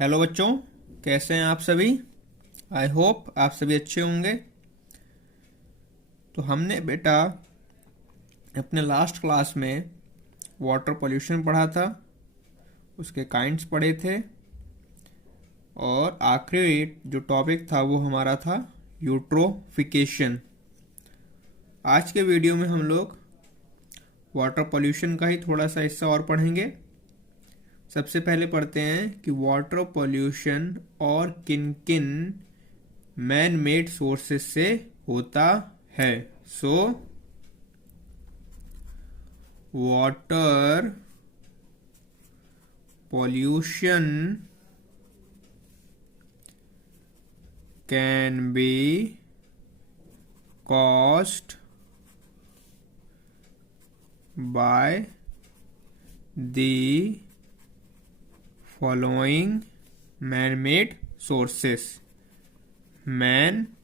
Hello बच्चों, कैसे हैं आप सभी। आई होप आप सभी अच्छे होंगे। तो हमने बेटा अपने लास्ट क्लास में वाटर पोल्यूशन पढ़ा था, उसके काइंड्स पढ़े थे और आखिरी जो टॉपिक था वो हमारा था यूट्रोफिकेशन। आज के वीडियो में हम लोग वाटर पोल्यूशन का ही थोड़ा सा हिस्सा और पढ़ेंगे। सबसे पहले पढ़ते हैं कि वाटर पोल्यूशन और किन किन मैन मेड सोर्सेस से होता है। So water pollution can be caused by the following man-made sources. Man-made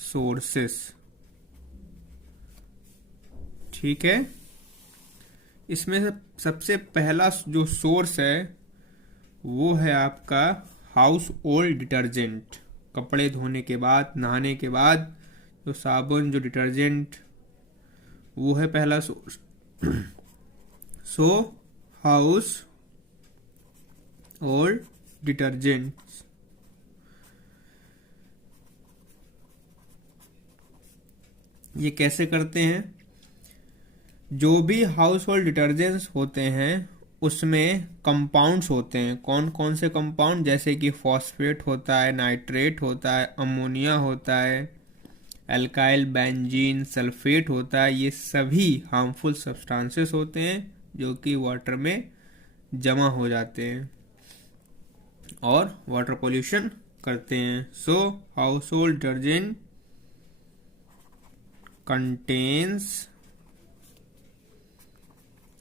sources, ठीक है। इसमें सबसे पहला जो सोर्स है वो है आपका हाउस होल्ड डिटर्जेंट। कपड़े धोने के बाद, नहाने के बाद जो साबुन, जो डिटर्जेंट, वो है पहला सोर्स। सो हाउस होल्ड डिटर्जेंट, ये कैसे करते हैं। जो भी हाउस होल्ड डिटर्जेंट्स होते हैं उसमें कंपाउंड्स होते हैं। कौन कौन से कंपाउंड, जैसे कि फॉस्फेट होता है, नाइट्रेट होता है, अमोनिया होता है, एल्काइल बेंजीन सल्फेट होता है। ये सभी हार्मफुल सब्सटेंसेस होते हैं जो कि वाटर में जमा हो जाते हैं और वाटर पोल्यूशन करते हैं। So household detergent contains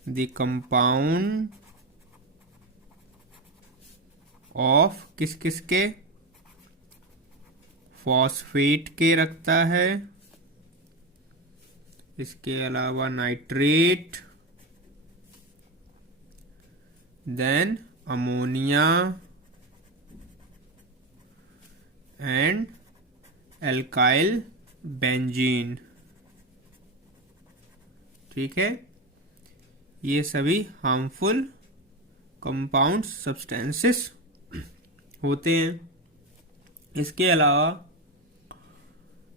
the compound of किस किस के, फॉस्फेट के रखता है, इसके अलावा nitrate, then ammonia and alkyl benzene, ठीक है। ये सभी हार्मफुल कंपाउंड सब्सटेंसेस होते हैं। इसके अलावा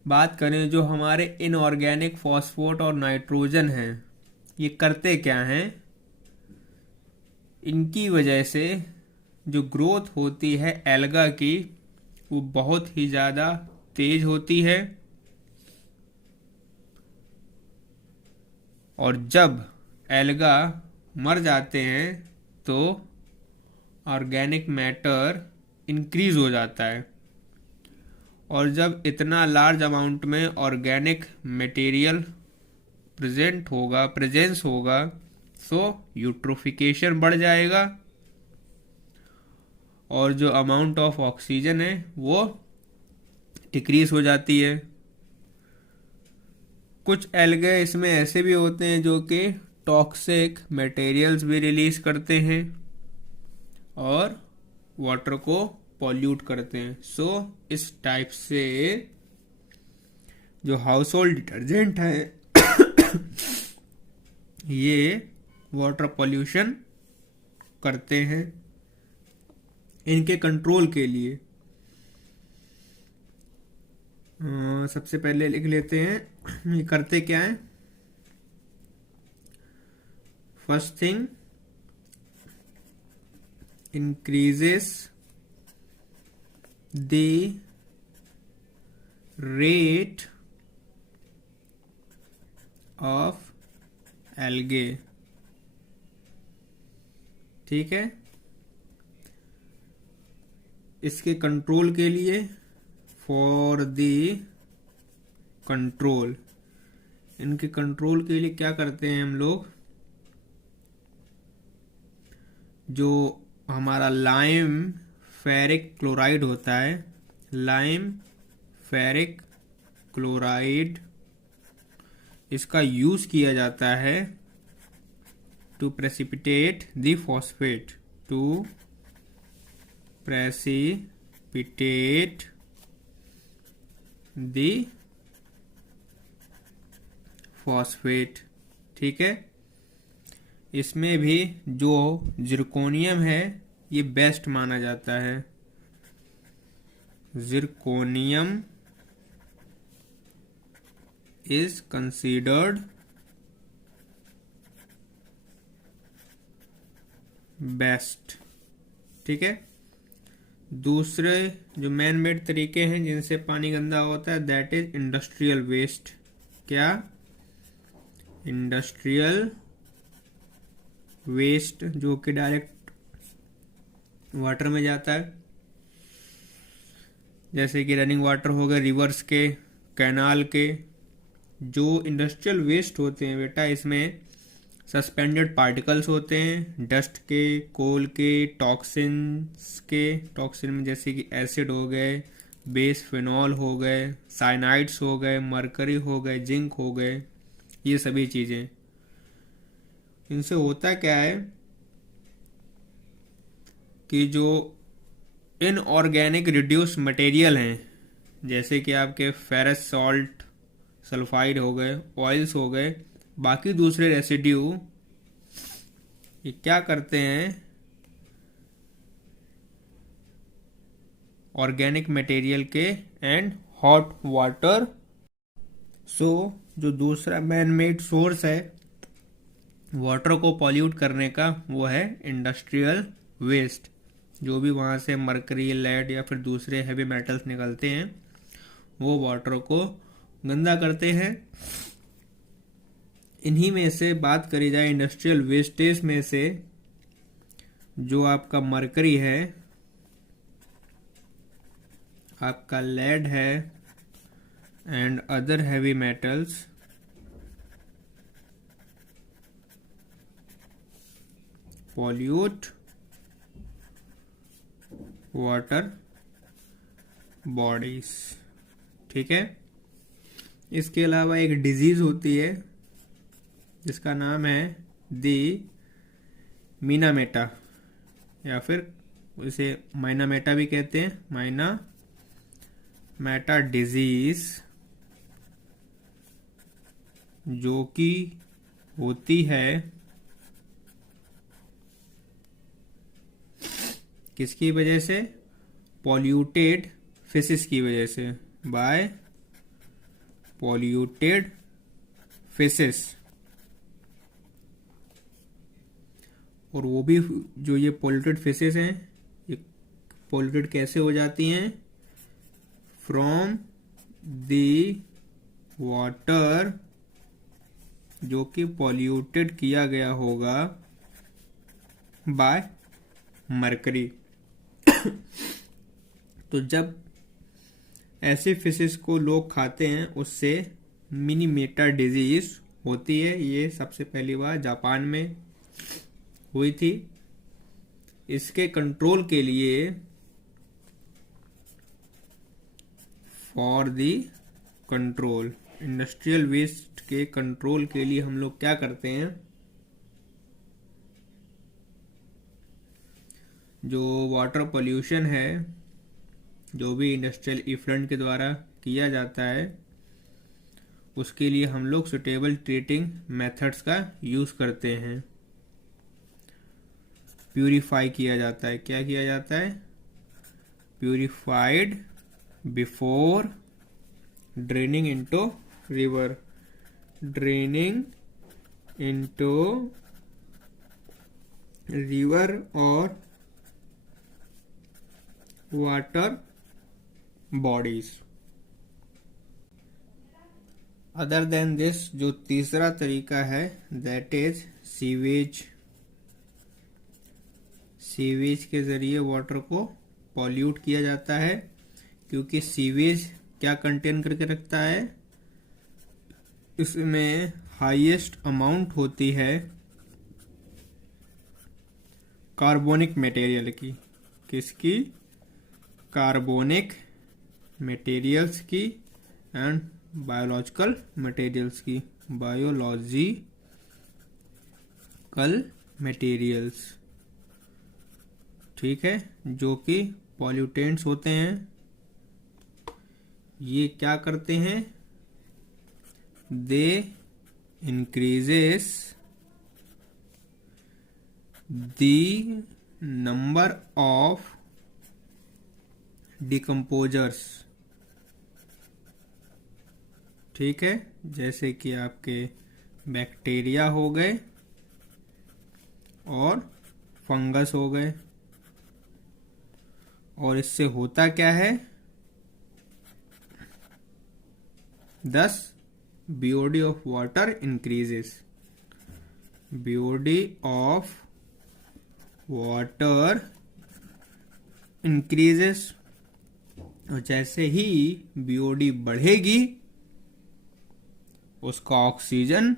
बात करें जो हमारे इनऑर्गेनिक फॉस्फेट और नाइट्रोजन हैं, ये करते क्या हैं। इनकी वजह से जो ग्रोथ होती है एल्गा की वो बहुत ही ज़्यादा तेज होती है और जब एल्गा मर जाते हैं तो ऑर्गेनिक मैटर इंक्रीज हो जाता है और जब इतना लार्ज अमाउंट में ऑर्गेनिक मटेरियल प्रेजेंस होगा सो यूट्रोफिकेशन बढ़ जाएगा और जो अमाउंट ऑफ ऑक्सीजन है वो डिक्रीज हो जाती है। कुछ एल्गे इसमें ऐसे भी होते हैं जो कि टॉक्सिक मटेरियल्स भी रिलीज करते हैं और वाटर को पॉल्यूट करते हैं। सो इस टाइप से जो हाउस होल्ड डिटर्जेंट है ये वाटर पॉल्यूशन करते हैं। इनके कंट्रोल के लिए सबसे पहले लिख लेते हैं ये करते क्या है। First thing, increases the rate of algae, ठीक है। इसके कंट्रोल के लिए फॉर द कंट्रोल, इनके कंट्रोल के लिए क्या करते हैं हम लोग, जो हमारा लाइम फेरिक क्लोराइड होता है, लाइम फेरिक क्लोराइड, इसका यूज किया जाता है to precipitate the phosphate, to precipitate the phosphate. ठीक है, इसमें भी जो जिरकोनियम है ये बेस्ट माना जाता है। Zirconium is considered best. ठीक है, दूसरे जो मैन मेड तरीके हैं जिनसे पानी गंदा होता है दैट इज इंडस्ट्रियल वेस्ट। क्या? इंडस्ट्रियल वेस्ट, जो कि डायरेक्ट वाटर में जाता है, जैसे कि रनिंग वाटर हो गए, रिवर्स के, कैनाल के। जो इंडस्ट्रियल वेस्ट होते हैं बेटा, इसमें सस्पेंडेड पार्टिकल्स होते हैं, डस्ट के, कोल के, टॉक्सिन्स के। टॉक्सिन में जैसे कि एसिड हो गए, बेस फिनॉल हो गए, साइनाइड्स हो गए, मरकरी हो गए, जिंक हो गए, ये सभी चीज़ें। इनसे होता क्या है कि जो इनऑर्गेनिक रिड्यूस मटेरियल हैं, जैसे कि आपके फेरस सॉल्ट, सल्फाइड हो गए, ऑयल्स हो गए, बाकी दूसरे रेसिड्यू, ये क्या करते हैं, ऑर्गेनिक मटेरियल के एंड हॉट वाटर। सो जो दूसरा मैन मेड सोर्स है वाटर को पॉल्यूट करने का वो है इंडस्ट्रियल वेस्ट। जो भी वहाँ से मरकरी, लेड या फिर दूसरे हैवी मेटल्स निकलते हैं वो वाटर को गंदा करते हैं। इन्हीं में से बात करी जाए इंडस्ट्रियल वेस्टेज में से, जो आपका मरकरी है, आपका लेड है and other heavy metals pollute water bodies. ठीक है, इसके अलावा एक डिजीज होती है जिसका नाम है दी मीनामेटा, या फिर इसे माइनामेटा भी कहते हैं, माइनामेटा डिजीज, जो कि होती है किसकी वजह से? पॉल्यूटेड फिशेस की वजह से, बाय पॉल्यूटेड फिशेस। और वो भी जो ये पॉल्यूटेड फिशेस हैं, ये पॉल्यूटेड कैसे हो जाती हैं? फ्रॉम द वाटर जो कि पॉल्यूटेड किया गया होगा बाय मरकरी। तो जब ऐसे फिशेस को लोग खाते हैं उससे मिनीमेटा डिजीज होती है। ये सबसे पहली बार जापान में हुई थी। इसके कंट्रोल के लिए, for the control, industrial waste के कंट्रोल के लिए हम लोग क्या करते हैं, जो वाटर पोल्यूशन है जो भी इंडस्ट्रियल इफ्लुएंट के द्वारा किया जाता है उसके लिए हम लोग सुटेबल ट्रीटिंग मेथड्स का यूज करते हैं। प्यूरिफाई किया जाता है। क्या किया जाता है? Purified before draining into river, draining into river और water bodies. Other than this, जो तीसरा तरीका है दैट इज सीवेज। सीवेज के जरिए वाटर को पॉल्यूट किया जाता है, क्योंकि सीवेज क्या कंटेन करके रखता है, इसमें हाईएस्ट अमाउंट होती है कार्बोनिक मटेरियल की। किसकी? कार्बोनिक मटेरियल्स की एंड बायोलॉजिकल मटेरियल्स की। Biological materials. ठीक है, जो कि पॉल्यूटेंट्स होते हैं, ये क्या करते हैं, they increases the number of decomposers. ठीक है, जैसे कि आपके बैक्टीरिया हो गए और फंगस हो गए। और इससे होता क्या है, 10 BOD of water increases, BOD of water increases. और जैसे ही BOD बढ़ेगी उसका ऑक्सीजन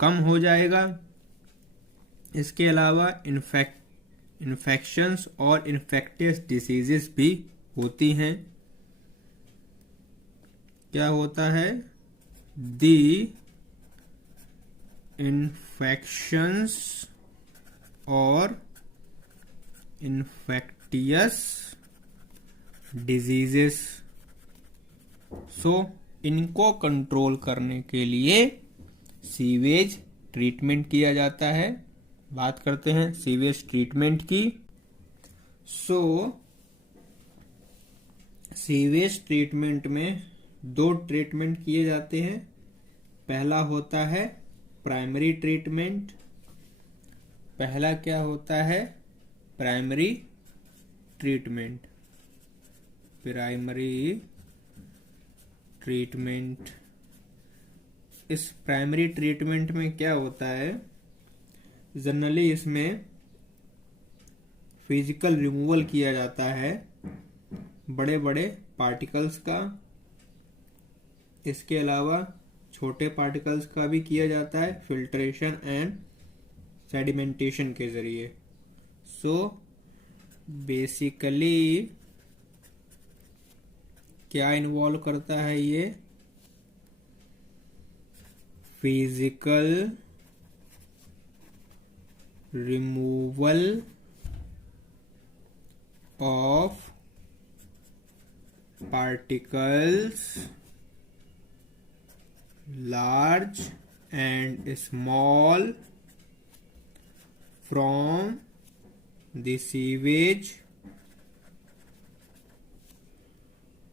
कम हो जाएगा। इसके अलावा इन्फेक्शंस और इन्फेक्टियस डिसीजेस भी होती हैं। क्या होता है, दी इन्फेक्शंस और इन्फेक्टियस डिजीजेस। सो इनको कंट्रोल करने के लिए सीवेज ट्रीटमेंट किया जाता है। बात करते हैं सीवेज ट्रीटमेंट की। सीवेज ट्रीटमेंट में 2 ट्रीटमेंट किए जाते हैं। पहला होता है प्राइमरी ट्रीटमेंट। पहला क्या होता है, प्राइमरी ट्रीटमेंट। प्राइमरी ट्रीटमेंट, इस प्राइमरी ट्रीटमेंट में क्या होता है, जनरली इसमें फिजिकल रिमूवल किया जाता है बड़े बड़े पार्टिकल्स का। इसके अलावा छोटे पार्टिकल्स का भी किया जाता है फिल्ट्रेशन एंड सेडिमेंटेशन के जरिए। सो बेसिकली क्या इन्वॉल्व करता है ये, physical removal of particles large and small from the sewage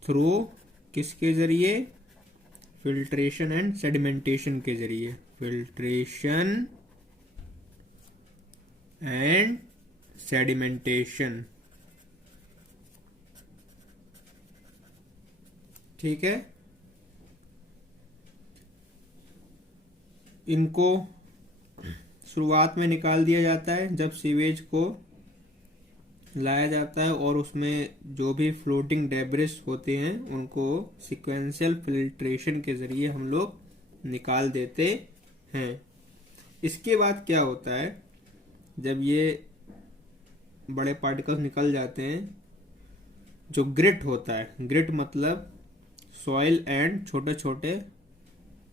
through किसके जरिए, फिल्ट्रेशन एंड सेडिमेंटेशन के जरिए। फिल्ट्रेशन एंड सेडिमेंटेशन, ठीक है। इनको शुरुआत में निकाल दिया जाता है जब सीवेज को लाया जाता है, और उसमें जो भी फ्लोटिंग डेब्रिस होते हैं उनको सीक्वेंशियल फिल्ट्रेशन के जरिए हम लोग निकाल देते हैं। इसके बाद क्या होता है, जब ये बड़े पार्टिकल्स निकल जाते हैं, जो ग्रिट होता है, ग्रिट मतलब सॉइल एंड छोटे छोटे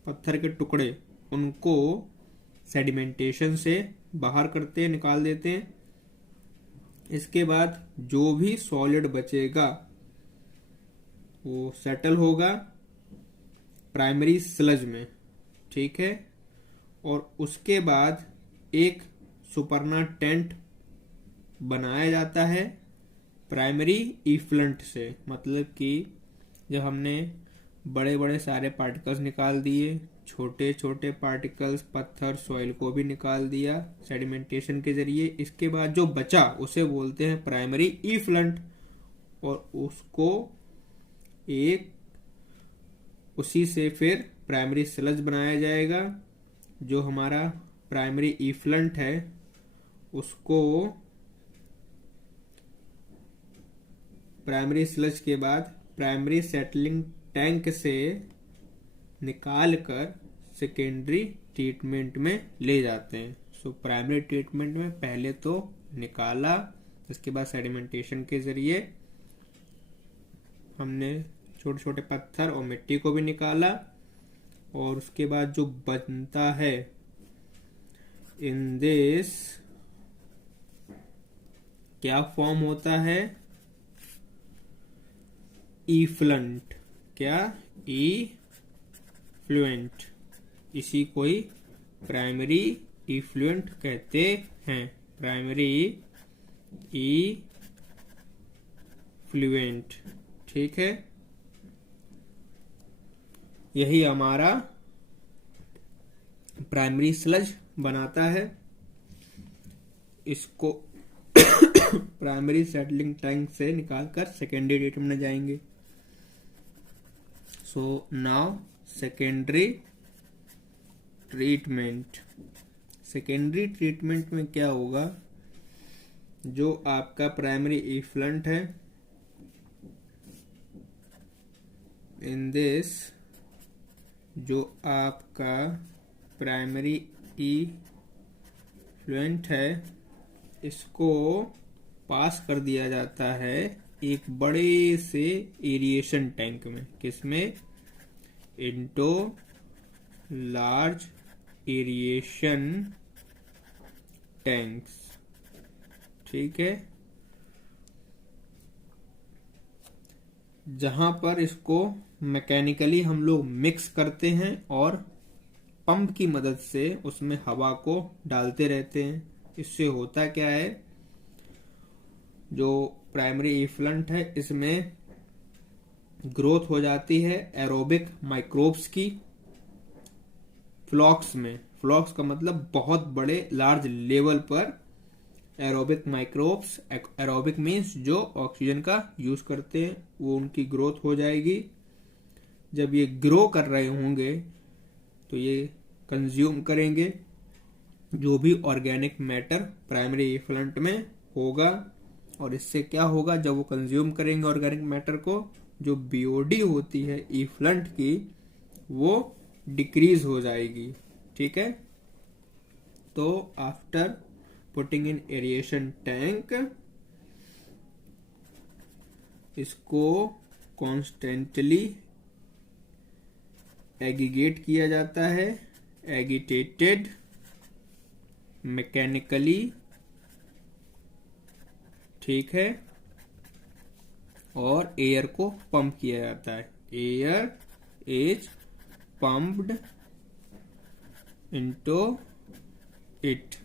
पत्थर के टुकड़े, उनको सेडिमेंटेशन से बाहर करते हैं, निकाल देते हैं। इसके बाद जो भी सॉलिड बचेगा वो सेटल होगा प्राइमरी स्लज में, ठीक है। और उसके बाद एक सुपरना टेंट बनाया जाता है प्राइमरी इफ्लंट से। मतलब कि जब हमने बड़े बड़े सारे पार्टिकल्स निकाल दिए, छोटे छोटे पार्टिकल्स पत्थर सॉइल को भी निकाल दिया सेडिमेंटेशन के जरिए, इसके बाद जो बचा उसे बोलते हैं प्राइमरी इफ्लंट। और उसको एक उसी से फिर प्राइमरी स्लज बनाया जाएगा। जो हमारा प्राइमरी इफ्लंट है उसको प्राइमरी स्लज के बाद प्राइमरी सेटलिंग टैंक से निकाल कर सेकेंडरी ट्रीटमेंट में ले जाते हैं। सो प्राइमरी ट्रीटमेंट में पहले तो निकाला, इसके बाद सेडिमेंटेशन के जरिए हमने छोटे छोटे पत्थर और मिट्टी को भी निकाला, और उसके बाद जो बनता है इन दिस क्या फॉर्म होता है? इफ्लुएंट। क्या? इफ्लुएंट। इसी को ही प्राइमरी इफ्लुएंट कहते हैं। Primary effluent. ठीक है, यही हमारा प्राइमरी स्लज बनाता है। इसको प्राइमरी सेटलिंग टैंक से निकालकर सेकेंडरी ट्रीटमेंट में जाएंगे। So now secondary treatment. Secondary treatment में क्या होगा? जो आपका प्राइमरी इफ्लुएंट है, इन दिस जो आपका प्राइमरी इफ्लुएंट है, इसको पास कर दिया जाता है एक बड़े से एरिएशन टैंक में। किसमें? Into large aeration tanks. ठीक है, जहां पर इसको मैकेनिकली हम लोग मिक्स करते हैं और पंप की मदद से उसमें हवा को डालते रहते हैं। इससे होता क्या है, जो प्राइमरी इफ्लुएंट है इसमें ग्रोथ हो जाती है एरोबिक माइक्रोब्स की फ्लॉक्स में। फ्लॉक्स का मतलब बहुत बड़े लार्ज लेवल पर एरोबिक माइक्रोब्स। एरोबिक मीन्स जो ऑक्सीजन का यूज करते हैं, वो उनकी ग्रोथ हो जाएगी। जब ये ग्रो कर रहे होंगे तो ये कंज्यूम करेंगे जो भी ऑर्गेनिक मैटर प्राइमरी इफ्लुएंट में होगा। और इससे क्या होगा, जब वो कंज्यूम करेंगे ऑर्गेनिक मैटर को, जो बीओडी होती है इफ्लुएंट की, वो डिक्रीज हो जाएगी। ठीक है, तो after putting in aeration tank, इसको कॉन्स्टेंटली एग्रीगेट किया जाता है, एगिटेटेड मैकेनिकली। ठीक है, और एयर को पंप किया जाता है। Air is pumped into it.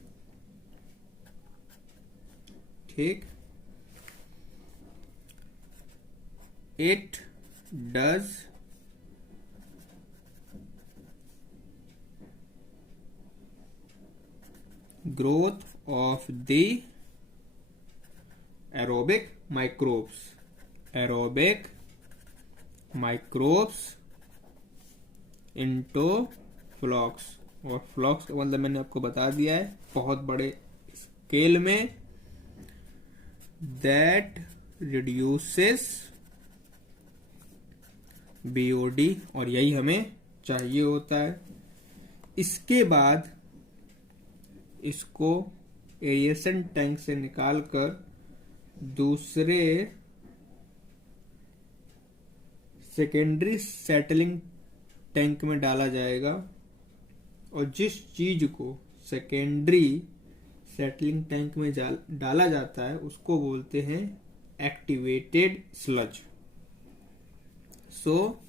ठीक, it does growth of the aerobic microbes into flocks। और फ्लॉक्स का मतलब मैंने आपको बता दिया है, बहुत बड़े स्केल में, that reduces BOD, और यही हमें चाहिए होता है। इसके बाद इसको एरिएशन टैंक से निकालकर दूसरे सेकेंडरी सेटलिंग टैंक में डाला जाएगा। और जिस चीज को सेकेंडरी सेटलिंग टैंक में डाला जाता है उसको बोलते हैं activated sludge. So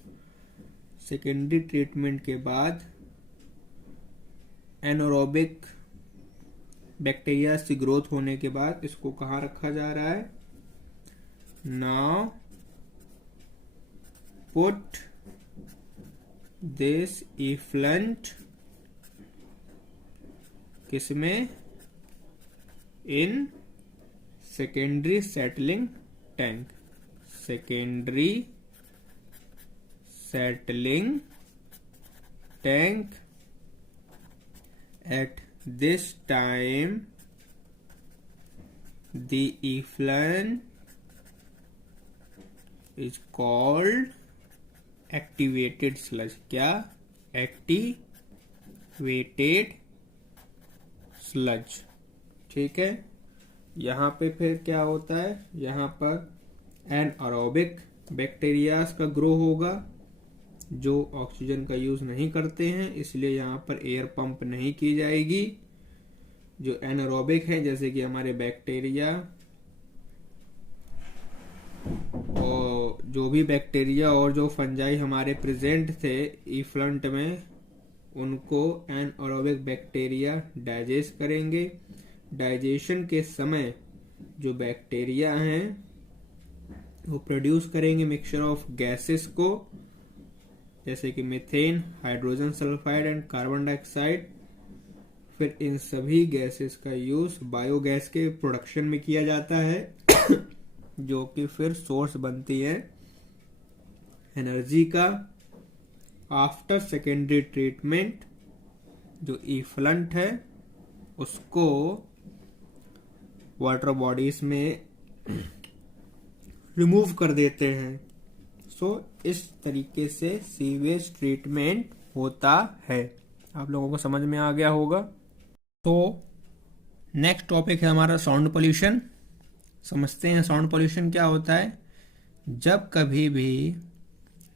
secondary treatment के बाद एनारोबिक बैक्टीरिया से ग्रोथ होने के बाद इसको कहाँ रखा जा रहा है? नाउ पुट दिस इफ्लुएंट किसमें? In secondary settling tank. Secondary settling tank. At this time, the effluent is called activated sludge। क्या? Activated sludge। ठीक है, यहाँ पे फिर क्या होता है, यहाँ पर एनारोबिक बैक्टीरियाज का ग्रो होगा जो ऑक्सीजन का यूज नहीं करते हैं, इसलिए यहाँ पर एयर पंप नहीं की जाएगी। जो एनारोबिक है, जैसे कि हमारे बैक्टीरिया, और जो भी बैक्टीरिया और जो फंजाई हमारे प्रेजेंट थे इफ्लंट में, उनको एनएरोबिक बैक्टीरिया डाइजेस्ट करेंगे। डाइजेशन के समय जो बैक्टीरिया हैं वो प्रोड्यूस करेंगे मिक्सचर ऑफ गैसेस को, जैसे कि methane, hydrogen sulphide and carbon dioxide. फिर इन सभी गैसेस का यूज बायोगैस के प्रोडक्शन में किया जाता है जो कि फिर सोर्स बनती है एनर्जी का। आफ्टर सेकेंडरी ट्रीटमेंट जो इफ्लंट है उसको वाटर बॉडीज में रिमूव कर देते हैं। सो इस तरीके से सीवेज ट्रीटमेंट होता है। आप लोगों को समझ में आ गया होगा। तो नेक्स्ट टॉपिक है हमारा साउंड पोल्यूशन। समझते हैं साउंड पोल्यूशन क्या होता है। जब कभी भी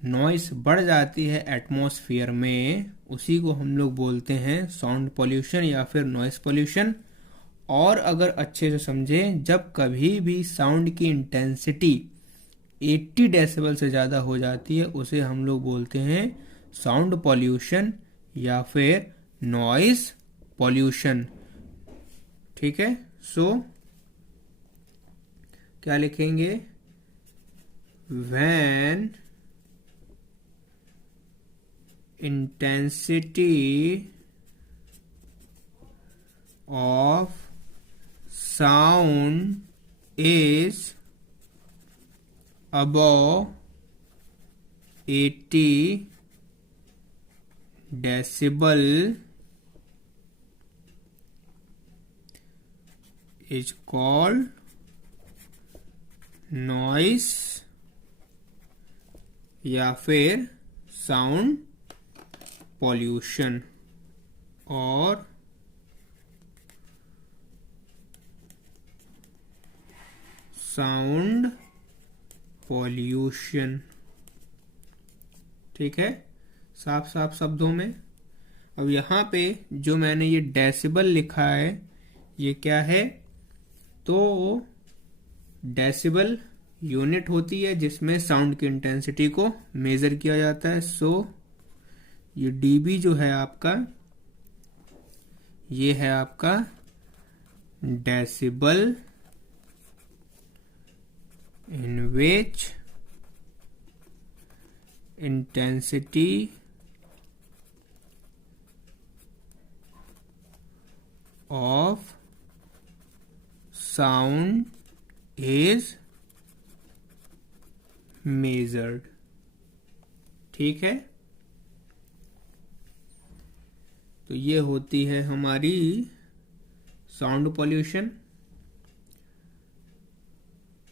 नॉइस बढ़ जाती है एटमॉस्फेयर में, उसी को हम लोग बोलते हैं साउंड पोल्यूशन या फिर नॉइस पोल्यूशन। और अगर अच्छे से समझें, जब कभी भी साउंड की इंटेंसिटी 80 डेसिबल से ज़्यादा हो जाती है, उसे हम लोग बोलते हैं साउंड पोल्यूशन या फिर नॉइस पोल्यूशन। ठीक है। सो क्या लिखेंगे? When intensity of sound is above 80 decibel is called noise या फिर साउंड पॉल्यूशन और साउंड पॉल्यूशन। ठीक है, साफ साफ शब्दों में। अब यहाँ पे जो मैंने ये डेसिबल लिखा है, ये क्या है? तो डेसिबल यूनिट होती है जिसमें साउंड की इंटेंसिटी को मेजर किया जाता है। सो ये डीबी जो है आपका, ये है आपका decibel in which intensity of sound is measured। ठीक है, तो ये होती है हमारी साउंड पॉल्यूशन।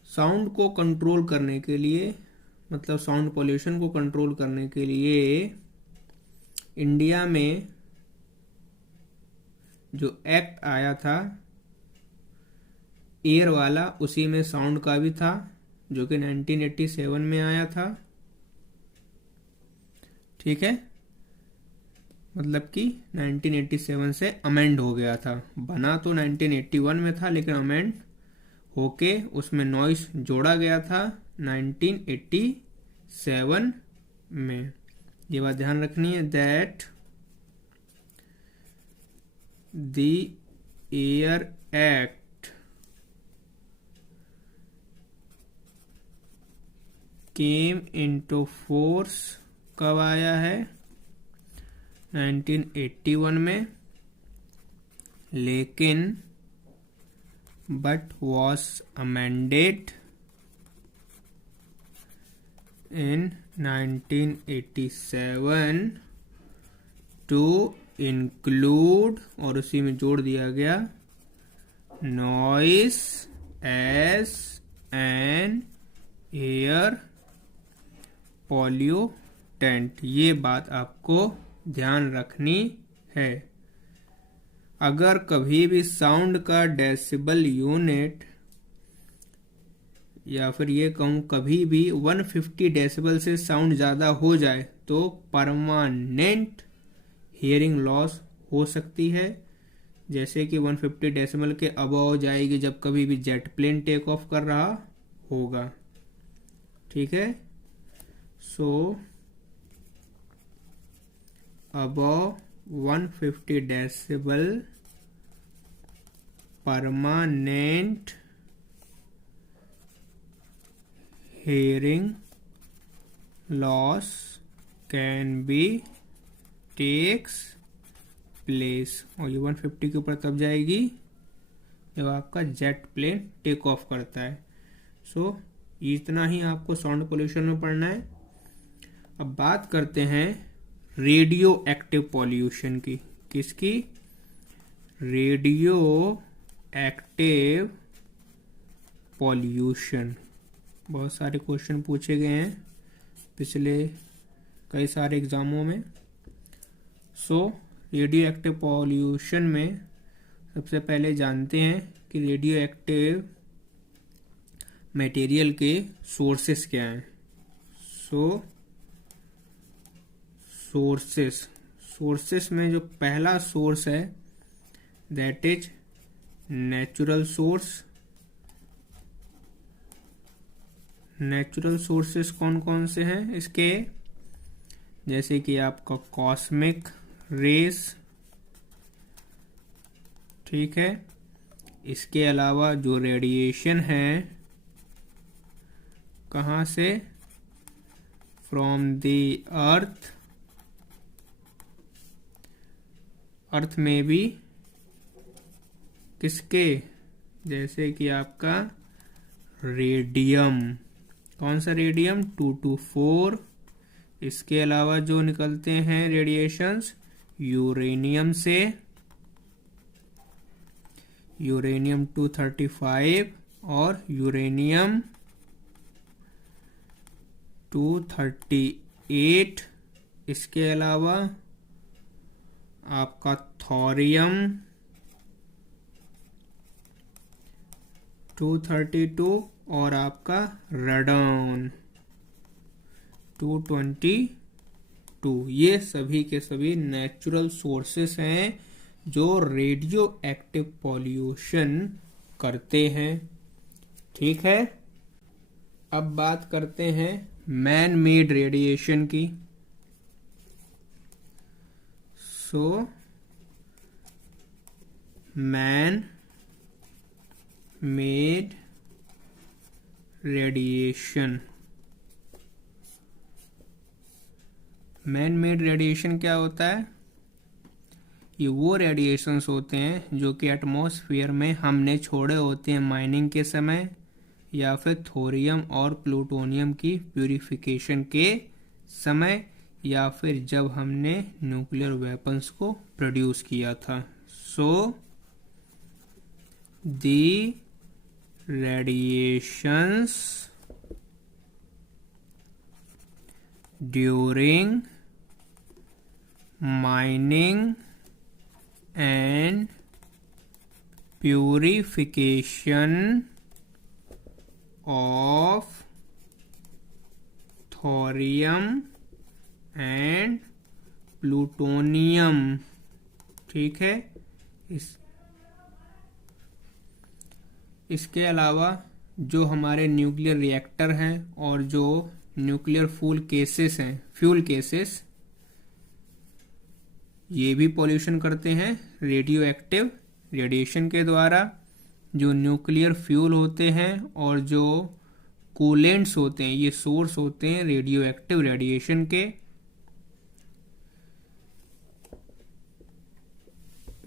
साउंड को कंट्रोल करने के लिए, मतलब साउंड पोल्यूशन को कंट्रोल करने के लिए इंडिया में जो एक्ट आया था एयर वाला, उसी में साउंड का भी था, जो कि 1987 में आया था। ठीक है, मतलब कि 1987 से अमेंड हो गया था। बना तो 1981 में था, लेकिन अमेंड होके उसमें नॉइस जोड़ा गया था 1987 में। ये बात ध्यान रखनी है, that the air act came into force कब आया है? 1981 में, लेकिन but was amended in 1987 to include, और उसी में जोड़ दिया गया, noise as an air pollutant। ये बात आपको ध्यान रखनी है। अगर कभी भी साउंड का डेसिबल यूनिट, या फिर ये कहूँ कभी भी 150 डेसिबल से साउंड ज़्यादा हो जाए, तो परमानेंट हियरिंग लॉस हो सकती है। जैसे कि 150 डेसिबल के अबव जाएगी जब कभी भी जेट प्लेन टेक ऑफ कर रहा होगा। ठीक है। सो above 150 decibel permanent hearing loss can be takes place। और ये 150 के ऊपर तब जाएगी जब आपका जेट प्लेन टेक ऑफ करता है। सो इतना ही आपको साउंड पोल्यूशन में पढ़ना है। अब बात करते हैं रेडियो एक्टिव पॉल्यूशन की। किसकी? Radio active pollution. बहुत सारे क्वेश्चन पूछे गए हैं पिछले कई सारे एग्जामों में। सो रेडियो एक्टिव पॉल्यूशन में सबसे पहले जानते हैं कि रेडियो एक्टिव मटेरियल के सोर्सेस क्या हैं। सो सोर्सेस में जो पहला सोर्स है that is natural source. Natural sources कौन कौन से हैं इसके? जैसे कि आपका कॉस्मिक रेस, ठीक है। इसके अलावा जो रेडिएशन है कहाँ से? फ्रॉम द अर्थ में भी किसके? जैसे कि आपका रेडियम। कौन सा रेडियम? 224। इसके अलावा जो निकलते हैं रेडिएशंस यूरेनियम से, यूरेनियम 235 और यूरेनियम 238। इसके अलावा आपका थोरियम 232 और आपका रेडॉन 222। ये सभी के सभी नेचुरल सोर्सेस हैं जो रेडियो एक्टिव पॉल्यूशन करते हैं, ठीक है। अब बात करते हैं मैन मेड रेडिएशन की। So man made radiation. Man made radiation क्या होता है? ये वो रेडिएशंस होते हैं जो कि एटमॉस्फेयर में हमने छोड़े होते हैं माइनिंग के समय या फिर थोरियम और प्लूटोनियम की प्यूरिफिकेशन के समय या फिर जब हमने न्यूक्लियर वेपन्स को प्रोड्यूस किया था। So the radiations during mining and purification of thorium and plutonium, ठीक है। इसके अलावा जो हमारे न्यूक्लियर रिएक्टर हैं और जो न्यूक्लियर फ्यूल केसेस ये भी पॉल्यूशन करते हैं रेडियो एक्टिव रेडिएशन के द्वारा। जो न्यूक्लियर फ्यूल होते हैं और जो कूलेंट्स होते हैं ये सोर्स होते हैं रेडियो एक्टिव रेडिएशन के।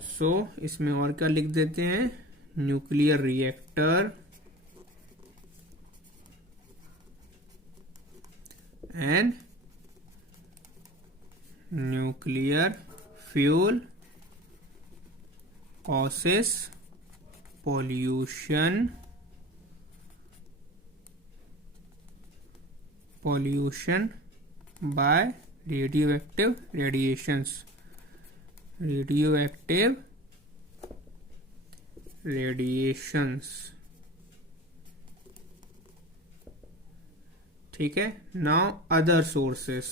सो इसमें और क्या लिख देते हैं? Nuclear reactor and nuclear fuel causes pollution by radioactive radiations। ठीक है। Now other sources.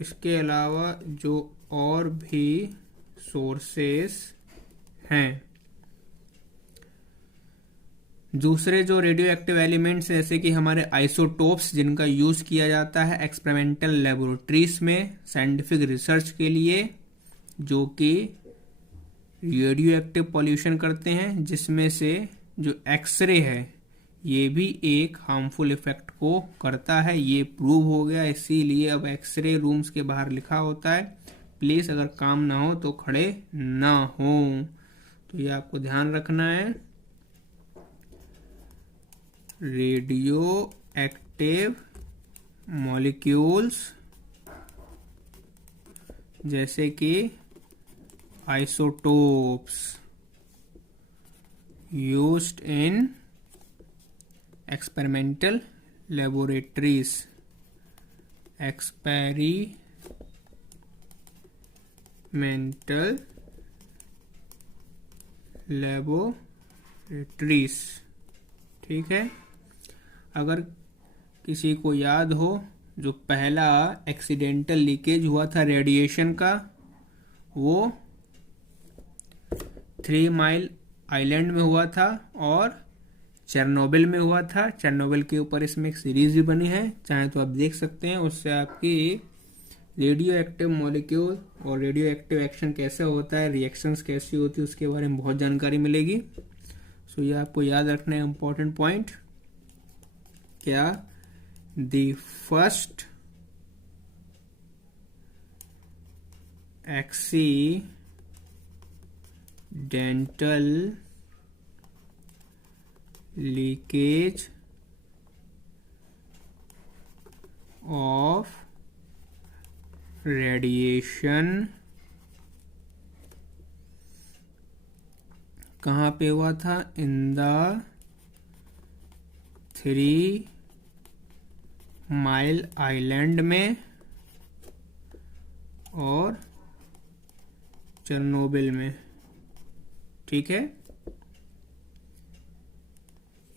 इसके अलावा जो और भी सोर्सेस हैं दूसरे जो रेडियो एक्टिव एलिमेंट्स जैसे कि हमारे आइसोटोप्स, जिनका यूज किया जाता है एक्सपेरिमेंटल लेबोरेटरीज में साइंटिफिक रिसर्च के लिए, जो कि रेडियो एक्टिव पॉल्यूशन करते हैं, जिसमें से जो एक्सरे है ये भी एक हार्मफुल इफेक्ट को करता है, ये प्रूव हो गया। इसीलिए अब एक्सरे रूम्स के बाहर लिखा होता है प्लीज अगर काम ना हो तो खड़े ना हो। तो ये आपको ध्यान रखना है। रेडियो एक्टिव मॉलिक्यूल्स जैसे कि isotopes used in experimental laboratories, experimental laboratories. ठीक है। अगर किसी को याद हो, जो पहला एक्सीडेंटल लीकेज हुआ था रेडिएशन का, वो 3 माइल आइलैंड में हुआ था और चेरनोबिल में हुआ था। चेरनोबिल के ऊपर इसमें एक सीरीज भी बनी है, चाहे तो आप देख सकते हैं। उससे आपकी रेडियो एक्टिव मॉलिक्यूल और रेडियो एक्टिव एक्शन कैसे होता है, रिएक्शंस कैसी होती है, उसके बारे में बहुत जानकारी मिलेगी। सो ये आपको याद रखना है इंपॉर्टेंट पॉइंट। क्या the first accidental leakage of radiation कहाँ पे हुआ था? इन द 3 माइल आइलैंड में और चेरनोबिल में। ठीक है।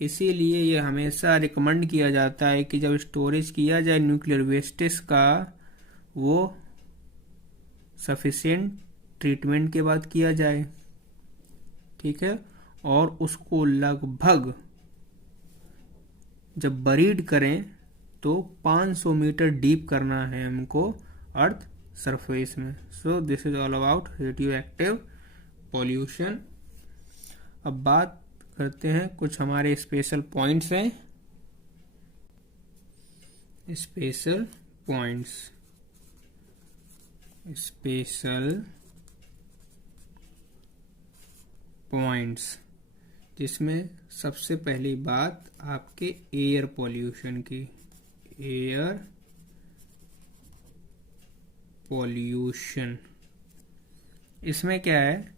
इसीलिए ये हमेशा रिकमेंड किया जाता है कि जब स्टोरेज किया जाए न्यूक्लियर वेस्टेज का, वो सफिशिएंट ट्रीटमेंट के बाद किया जाए। ठीक है। और उसको लगभग जब बरीड करें तो 500 मीटर डीप करना है हमको अर्थ सरफेस में। So this is all about radioactive pollution. अब बात करते हैं कुछ हमारे स्पेशल पॉइंट्स हैं। स्पेशल पॉइंट्स, जिसमें सबसे पहली बात आपके एयर पॉल्यूशन की। एयर पॉल्यूशन इसमें क्या है?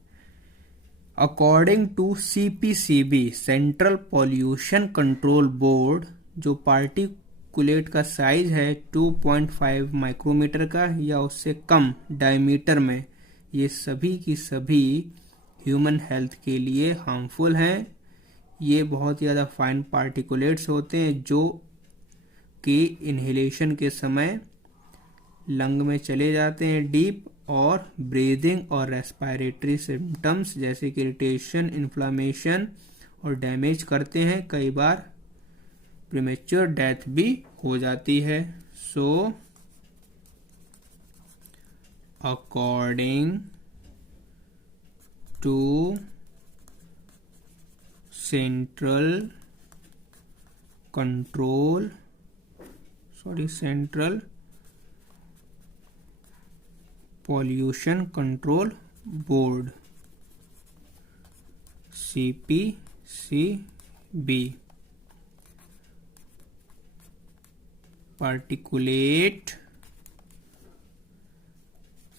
According to CPCB central pollution control board, जो पार्टिकुलेट का साइज है 2.5 माइक्रोमीटर का या उससे कम डायमीटर में, ये सभी की सभी ह्यूमन हेल्थ के लिए हार्मफुल हैं। ये बहुत ज़्यादा फाइन पार्टिकुलेट्स होते हैं जो कि इन्हेलेशन के समय लंग में चले जाते हैं डीप, और ब्रीदिंग और रेस्पिरेटरी सिम्टम्स जैसे कि इरिटेशन, इन्फ्लामेशन और डैमेज करते हैं। कई बार प्रीमेच्योर डेथ भी हो जाती है। So according to central pollution control board CPCB, particulate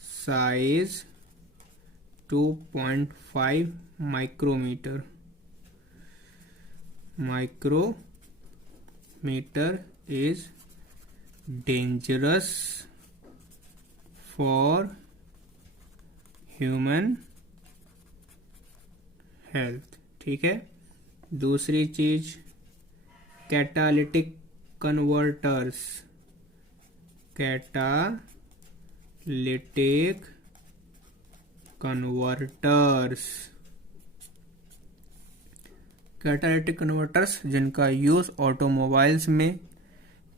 size 2.5 micrometre is dangerous for human health। ठीक है। दूसरी चीज कैटालिटिक कन्वर्टर्स, कैटालिटिक कन्वर्टर्स जिनका यूज ऑटोमोबाइल्स में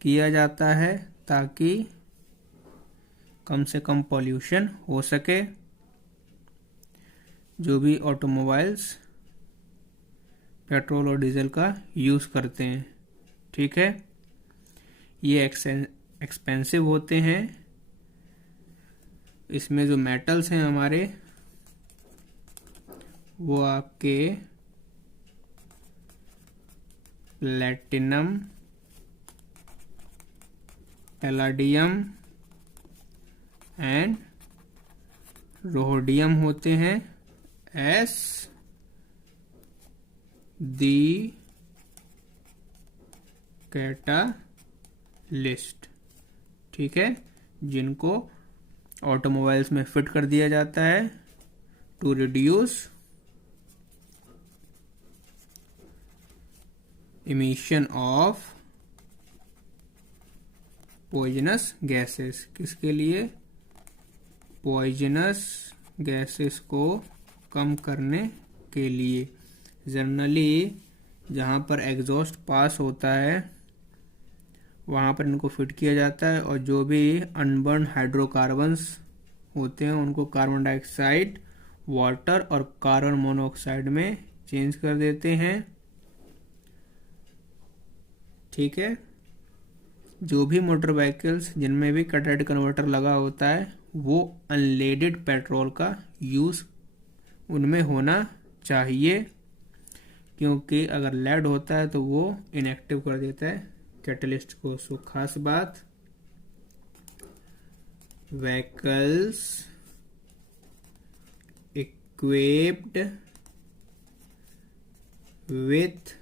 किया जाता है ताकि कम से कम पॉल्यूशन हो सके। जो भी ऑटोमोबाइल्स पेट्रोल और डीजल का यूज करते हैं, ठीक है। ये एक्सपेंसिव होते हैं। इसमें जो मेटल्स हैं हमारे, वो आपके प्लेटिनम, पैलाडियम एंड रोडियम होते हैं एस दी कैटालिस्ट, ठीक है, जिनको ऑटोमोबाइल्स में फिट कर दिया जाता है to reduce emission of poisonous gases. किसके लिए? पॉइजनस गैसेस को कम करने के लिए। जनरली जहाँ पर एग्जॉस्ट पास होता है वहाँ पर इनको फिट किया जाता है, और जो भी अनबर्न हाइड्रोकार्बन्स होते हैं उनको कार्बन डाइऑक्साइड, वाटर और कार्बन मोनोऑक्साइड में चेंज कर देते हैं, ठीक है। जो भी मोटर व्हीकल्स जिनमें भी कैटालिटिक कन्वर्टर लगा होता है वो अनलेडेड पेट्रोल का यूज उनमें होना चाहिए, क्योंकि अगर लेड होता है तो वो इनएक्टिव कर देता है कैटलिस्ट को। सो खास बात, vehicles equipped with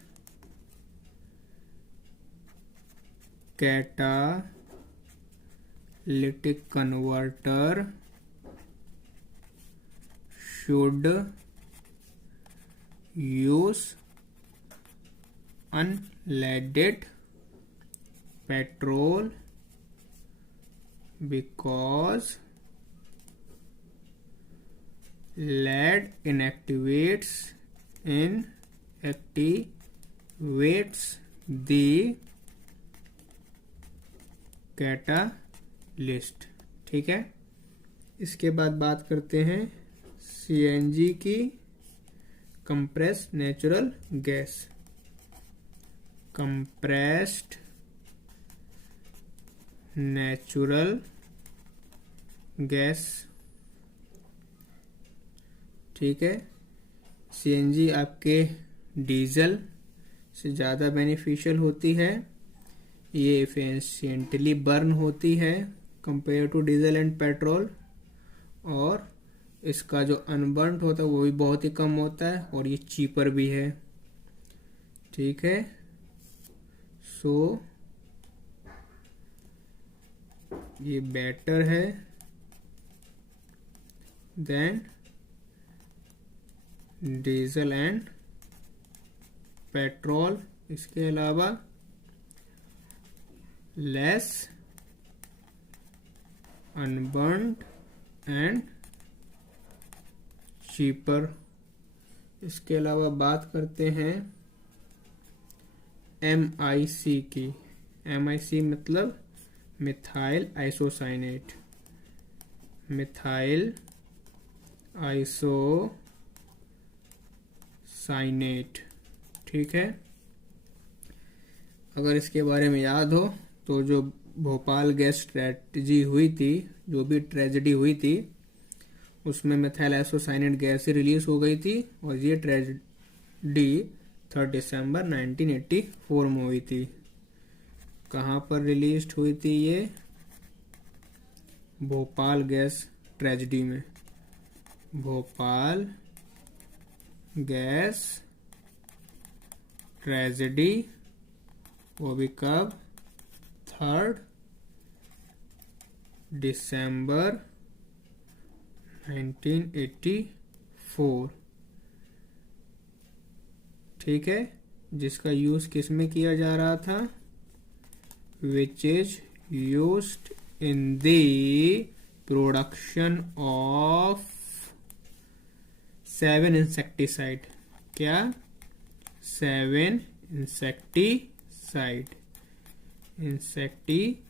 catalytic converter should use unleaded petrol because lead inactivates the catalyst, ठीक है। इसके बाद बात करते हैं सीएनजी की, compressed natural gas. Compressed natural gas, ठीक है। सीएनजी आपके डीजल से ज़्यादा बेनिफिशियल होती है। ये एफिशिएंटली बर्न होती है compare to diesel and petrol, और इसका जो अनबर्न्ड होता है वो भी बहुत ही कम होता है, और ये चीपर भी है, ठीक है। सो ये बेटर है देन डीजल एंड पेट्रोल। इसके अलावा लेस अनबर्न्ड एंड चीपर। इसके अलावा बात करते हैं MIC की। MIC मतलब मिथाइल आइसोसाइनेट, मिथाइल आइसोसाइनेट, ठीक है। अगर इसके बारे में याद हो तो जो भोपाल गैस ट्रेजेडी हुई थी, जो भी ट्रेजेडी हुई थी, उसमें मिथाइल आइसोसाइनेट गैस ही रिलीज हो गई थी, और ये ट्रेजेडी 3 दिसंबर 1984 में हुई थी। कहाँ पर रिलीज हुई थी ये? भोपाल गैस ट्रेजेडी में। भोपाल गैस ट्रेजेडी, वो भी कब? 3 दिसंबर 1984, ठीक है। जिसका यूज किस में किया जा रहा था? Which is used in the production of 7 insecticide. क्या? 7 इंसेक्टिसाइड्स,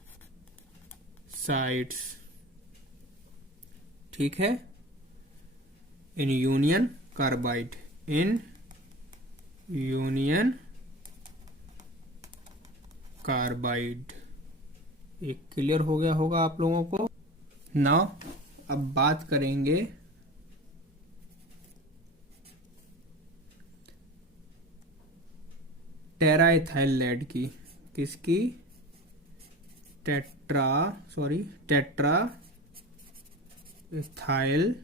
ठीक है। In union carbide, in union carbide. एक क्लियर हो गया होगा आप लोगों को। नाउ अब बात करेंगे टेराइथाइल लेड की। किसकी? टेट्रा इथाइल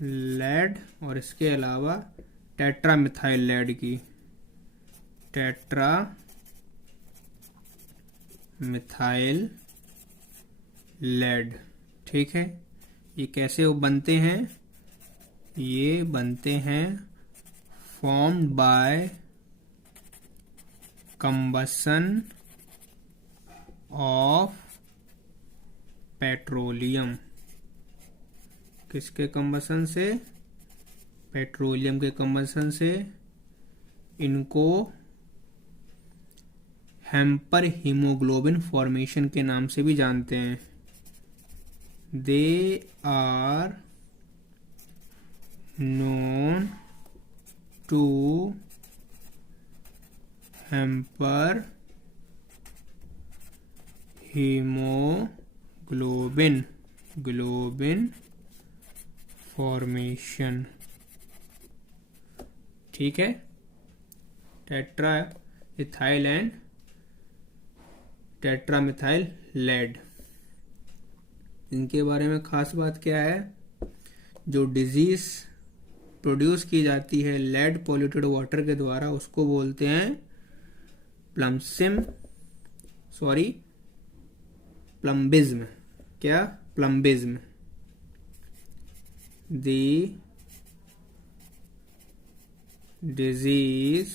लेड, और इसके अलावा टेट्रा मिथाइल लेड की। टेट्रा मिथाइल लेड, ठीक है। ये कैसे बनते हैं? ये बनते हैं formed by combustion of petroleum. किसके कंबसन से? पेट्रोलियम के कंबसन से। इनको हेम्पर हीमोग्लोबिन फॉर्मेशन के नाम से भी जानते हैं। They are known to hamper haemoglobin formation, ठीक है। Tetraethyl and tetramethyl lead, इनके बारे में खास बात क्या है? जो डिजीज प्रोड्यूस की जाती है लेड पॉल्यूटेड वाटर के द्वारा, उसको बोलते हैं प्लम्बिज्म। क्या? Plumbism. The disease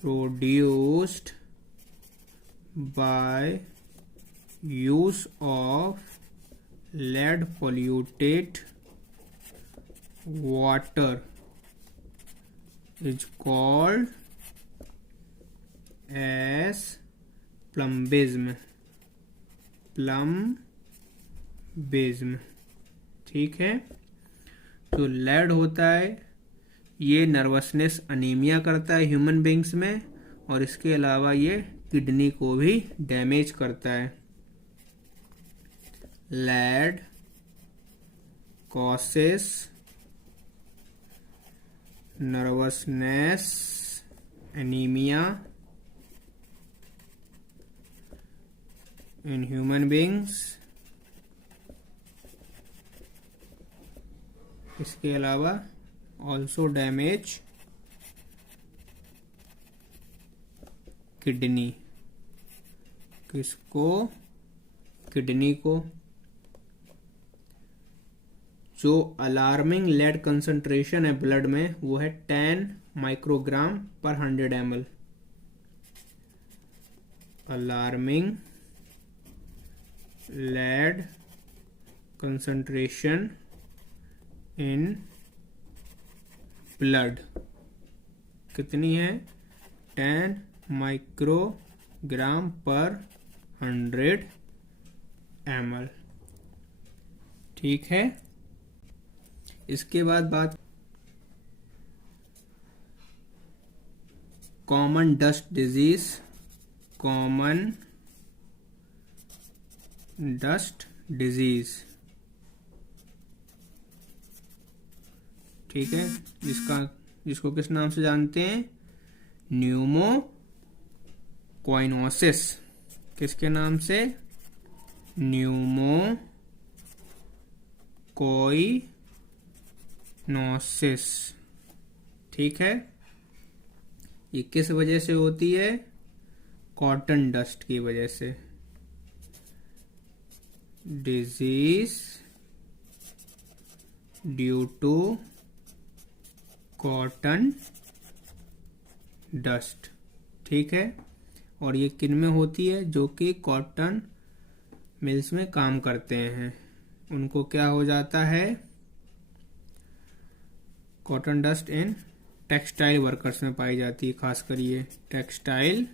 produced by use of lead polluted water is called as plumbism, ठीक है। तो लेड होता है, ये नर्वसनेस अनीमिया करता है ह्यूमन बींग्स में, और इसके अलावा ये किडनी को भी डैमेज करता है। Lead causes nervousness anaemia in human beings. इसके अलावा ऑल्सो डैमेज किडनी। किसको? किडनी को। जो अलार्मिंग लेड कंसंट्रेशन है ब्लड में, वो है 10 माइक्रोग्राम पर 100 ml। Alarming lead concentration in blood कितनी है? 10 माइक्रोग्राम पर 100 ml, ठीक है। इसके बाद बात common dust disease. Common dust disease, ठीक है। जिसको किस नाम से जानते हैं? न्यूमोकोइनोसिस। किसके नाम से? न्यूमोकोइनोसिस, ठीक है। ये किस वजह से होती है? कॉटन डस्ट की वजह से। Disease due to cotton dust, ठीक है। और ये किन में होती है? जो कि कॉटन मिल्स में काम करते हैं, उनको क्या हो जाता है? Cotton dust in textile workers में पाई जाती है, खासकर ये टेक्सटाइल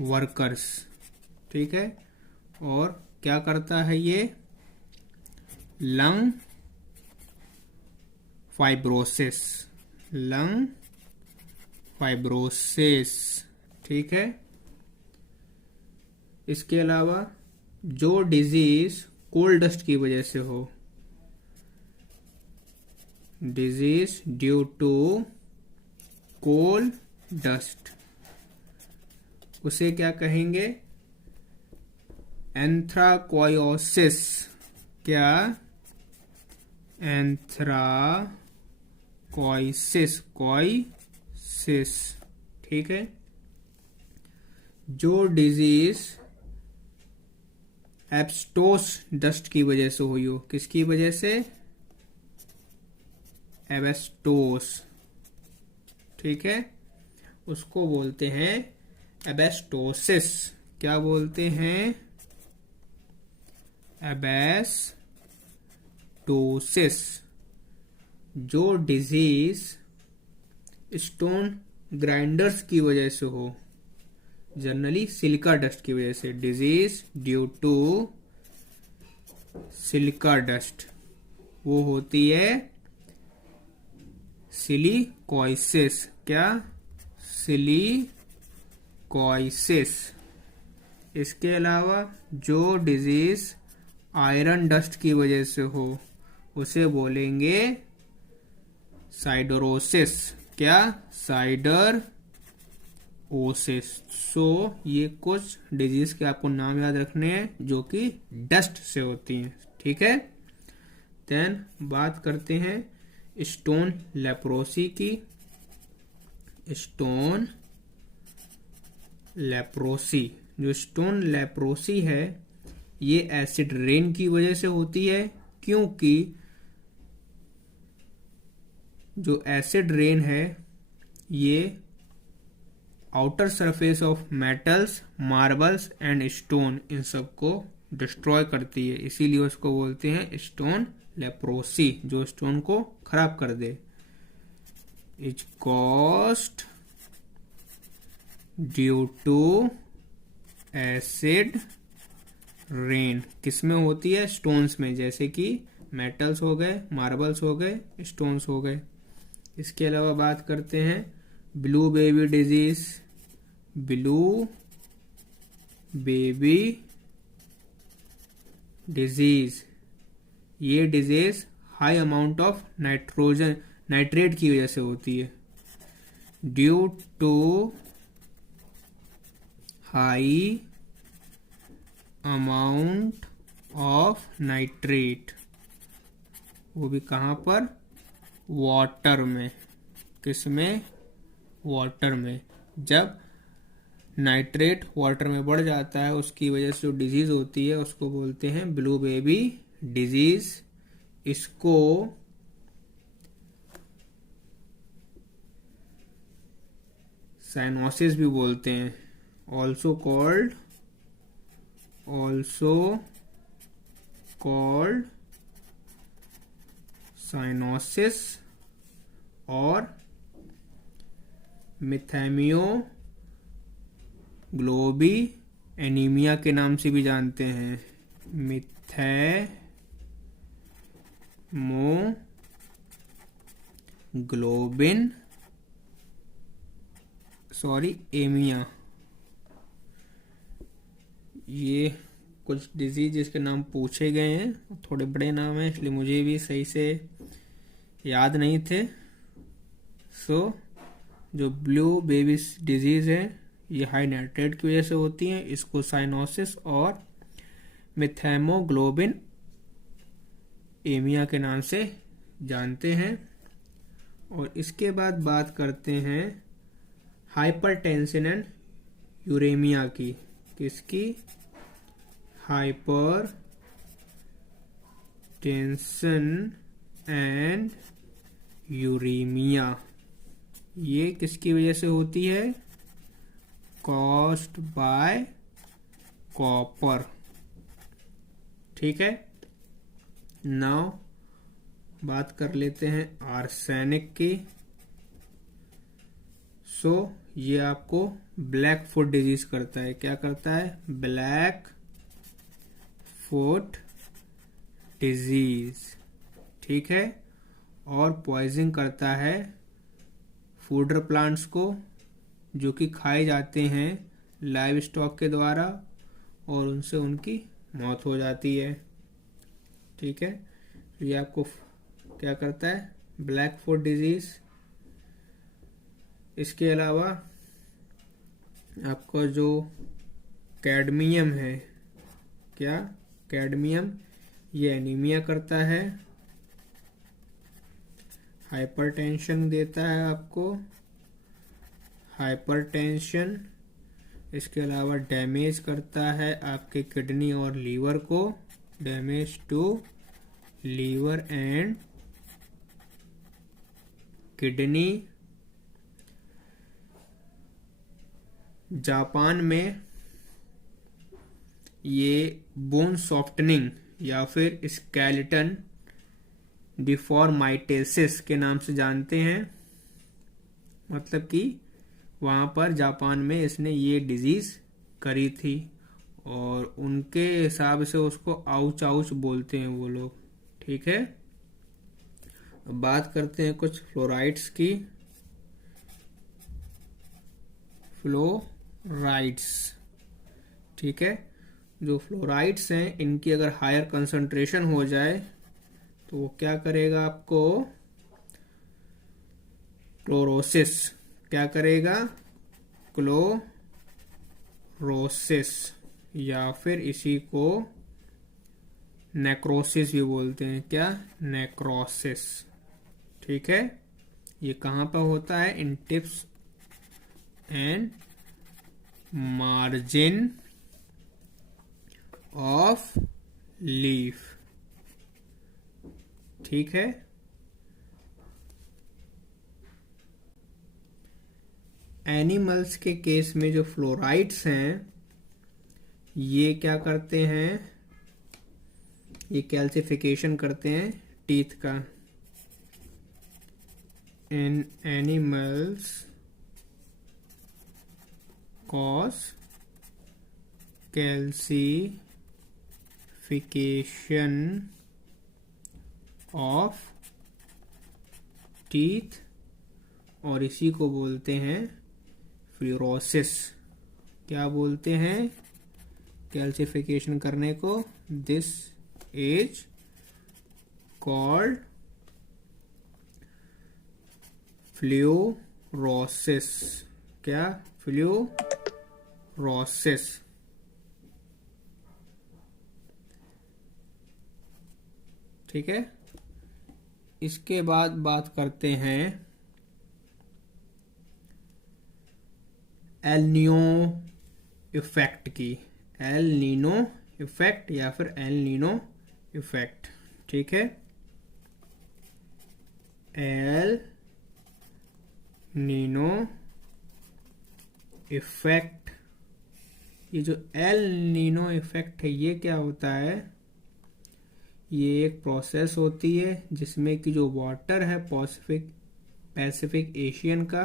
वर्कर्स। ठीक है, और क्या करता है ये? Lung fibrosis, lung fibrosis. ठीक है, इसके अलावा जो डिजीज कोल डस्ट की वजह से हो, disease due to coal dust, उसे क्या कहेंगे? एंथ्राकोयोसिस। क्या? एंथ्राकोइसिस, कोइसिस। ठीक है, जो डिजीज एब्स्टोस डस्ट की वजह से हुई हो, किसकी वजह से? एब्स्टोस। ठीक है, उसको बोलते हैं एब्स्टोसिस। क्या बोलते हैं? एब्स्टोसिस। जो डिजीज स्टोन ग्राइंडर्स की वजह से हो, जनरली सिलिका डस्ट की वजह से, disease due to silica dust, वो होती है सिलिकोइसिस। क्या? सिलिकोइसिस। इसके अलावा जो डिजीज आयरन डस्ट की वजह से हो, उसे बोलेंगे साइडरोसिस। क्या? साइडरोसिस। सो ये कुछ डिजीज के आपको नाम याद रखने हैं जो कि डस्ट से होती हैं। ठीक है, देन बात करते हैं स्टोन लेप्रोसी की। स्टोन लेप्रोसी, जो स्टोन लेप्रोसी है, ये एसिड रेन की वजह से होती है, क्योंकि जो एसिड रेन है ये outer surface of metals, marbles and stone, इन सबको डिस्ट्रॉय करती है, इसीलिए उसको बोलते हैं स्टोन लेप्रोसी, जो स्टोन को खराब कर दे। Is caused due to acid rain. किसमें होती है? स्टोन्स में, जैसे कि मेटल्स हो गए, मार्बल्स हो गए, स्टोन्स हो गए। इसके अलावा बात करते हैं blue baby disease. Blue baby disease, ये disease high amount of nitrate की वजह से होती है। Due to high amount of nitrate, वो भी कहाँ पर? वाटर में। किसमें? वाटर में। जब नाइट्रेट वाटर में बढ़ जाता है, उसकी वजह से जो डिजीज होती है उसको बोलते हैं ब्लू बेबी डिजीज। इसको साइनोसिस भी बोलते हैं, ऑल्सो कॉल्ड साइनोसिस, और मिथैमियोग्लोबी एनीमिया के नाम से भी जानते हैं। मिथैमोग्लोबिन एमिया। ये कुछ डिजीज जिसके नाम पूछे गए हैं, थोड़े बड़े नाम हैं, इसलिए मुझे भी सही से याद नहीं थे। जो ब्लू बेबी डिजीज है, ये हाई नाइट्रेट की वजह से होती है, इसको साइनोसिस और मिथैमोग्लोबिन एमिया के नाम से जानते हैं। और इसके बाद बात करते हैं हाइपरटेंशन एंड यूरेमिया की। किसकी? Hypertension and uraemia. ये किसकी वजह से होती है? Caused by copper. ठीक है, नाउ बात कर लेते हैं आर्सेनिक की। सो ये आपको ब्लैक फुट डिजीज करता है। क्या करता है? ब्लैक फुट डिजीज, ठीक है। और पॉइजन करता है फूडर प्लांट्स को जो कि खाए जाते हैं लाइव स्टॉक के द्वारा, और उनसे उनकी मौत हो जाती है, ठीक है। तो ये आपको क्या करता है? Black foot disease. इसके अलावा आपका जो कैडमियम है, क्या कैडमियम, ये एनीमिया करता है, हाइपरटेंशन देता है आपको, हाइपरटेंशन। इसके अलावा डैमेज करता है आपके किडनी और लीवर को, damage to liver and kidney. Japan में ये बोन सॉफ्टनिंग या फिर स्केलेटन डिफॉर्माइटेसिस के नाम से जानते हैं। मतलब कि वहाँ पर जापान में इसने ये डिजीज करी थी, और उनके हिसाब से उसको आउच आउच बोलते हैं वो लोग, ठीक है। अब बात करते हैं कुछ फ्लोराइड्स की। फ्लोराइड्स, ठीक है। जो फ्लोराइड्स हैं इनकी अगर हायर कंसंट्रेशन हो जाए तो वो क्या करेगा आपको? क्लोरोसिस। क्या करेगा? क्लोरोसिस, या फिर इसी को नेक्रोसिस भी बोलते हैं। क्या? नेक्रोसिस, ठीक है। ये कहाँ पर होता है? In tips and margin of leaf, ठीक है। एनिमल्स के केस में जो फ्लोराइड्स हैं ये क्या करते हैं? ये कैल्सिफिकेशन करते हैं टीथ का। In animals cause calcification of teeth, और इसी को बोलते हैं फ्लोरोसिस। क्या बोलते हैं? कैल्सिफिकेशन करने को दिस इज कॉल्ड फ्लोरोसिस। क्या? फ्लोरोसिस, ठीक है। इसके बाद बात करते हैं एल नीनो इफेक्ट की। एल नीनो इफेक्ट या फिर एल नीनो इफेक्ट, ठीक है। एल नीनो इफेक्ट, ये जो एल नीनो इफेक्ट है ये क्या होता है? ये एक प्रोसेस होती है जिसमें कि जो वाटर है पैसिफिक एशियन का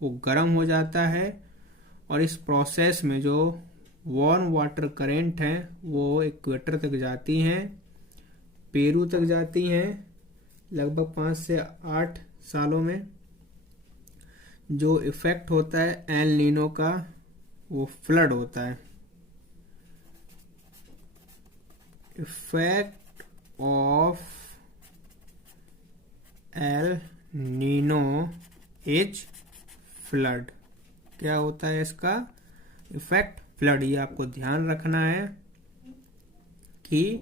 वो गर्म हो जाता है, और इस प्रोसेस में जो वार्म वाटर करंट है वो इक्वेटर तक जाती हैं, पेरू तक जाती हैं लगभग 5 से 8 सालों में। जो इफेक्ट होता है एल नीनो का वो फ्लड होता है। Effect of El Nino is flood. क्या होता है इसका इफेक्ट? फ्लड। ये आपको ध्यान रखना है कि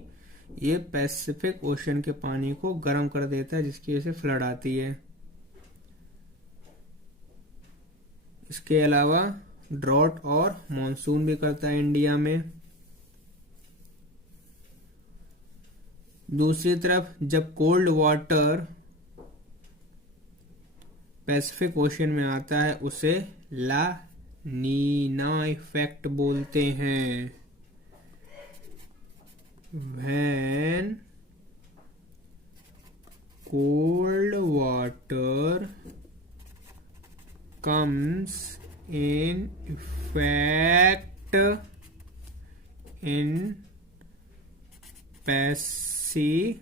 ये पैसिफिक ओशन के पानी को गर्म कर देता है जिसकी वजह से फ्लड आती है। इसके अलावा ड्रॉट और मॉनसून भी करता है इंडिया में। दूसरी तरफ जब कोल्ड वाटर पैसिफिक ओशन में आता है उसे ला नीना इफेक्ट बोलते हैं। When cold water comes in effect in Pacific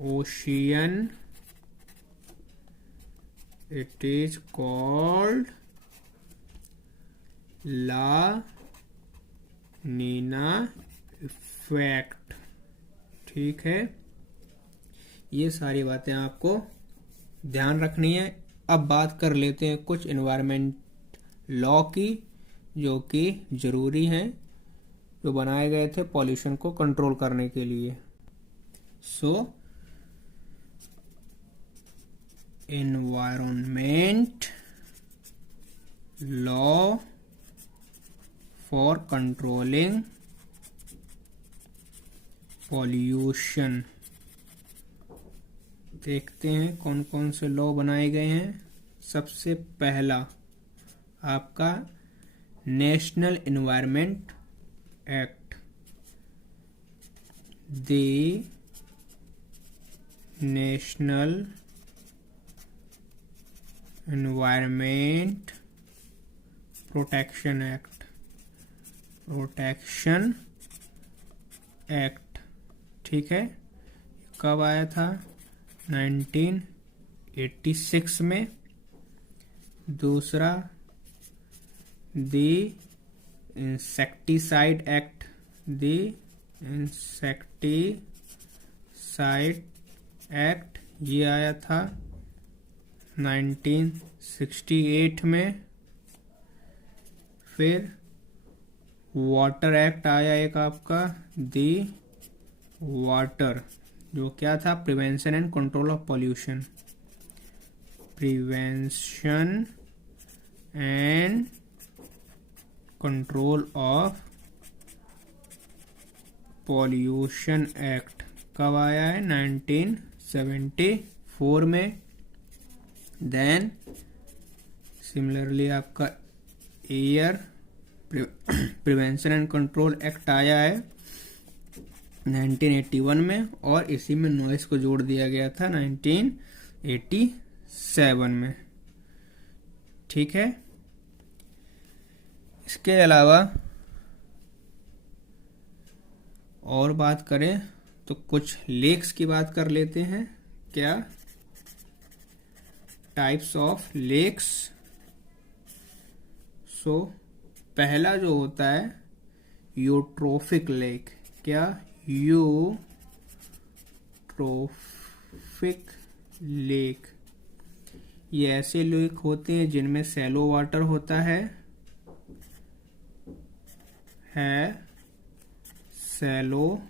Ocean, it is called La Nina effect. ठीक है, ये सारी बातें आपको ध्यान रखनी है। अब बात कर लेते हैं कुछ एनवायरमेंट लॉ की, जो कि जरूरी हैं, जो बनाए गए थे पॉल्यूशन को कंट्रोल करने के लिए। सो environment law for controlling pollution. देखते हैं कौन कौन से लॉ बनाए गए हैं। सबसे पहला आपका national environment act. The national environment protection act. ठीक है, कब आया था? 1986 में। दूसरा the insecticide act. The insecticide act ये आया था 1968 में। फिर वाटर एक्ट आया एक आपका, द वाटर, जो क्या था? Prevention and control of pollution. Prevention and control of pollution act कब आया है? 1974 में। देन सिमिलरली आपका air prevention and control act आया है 1981 में, और इसी में नॉइस को जोड़ दिया गया था 1987 में। ठीक है, इसके अलावा और बात करें तो कुछ लेक्स की बात कर लेते हैं। क्या? Types of lakes. सो पहला जो होता है यूट्रोफिक लेक। क्या? Eutrophic lake. ये ऐसे लेक होते हैं जिनमें सैलो वाटर होता है सैलो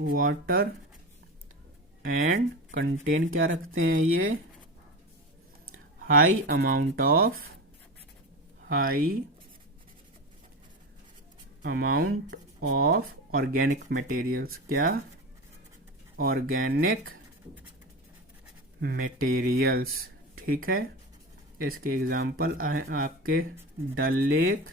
वाटर, एंड कंटेन क्या रखते हैं ये? High amount of organic materials. क्या? Organic materials. ठीक है, इसके एग्जाम्पल आए आपके डल लेक।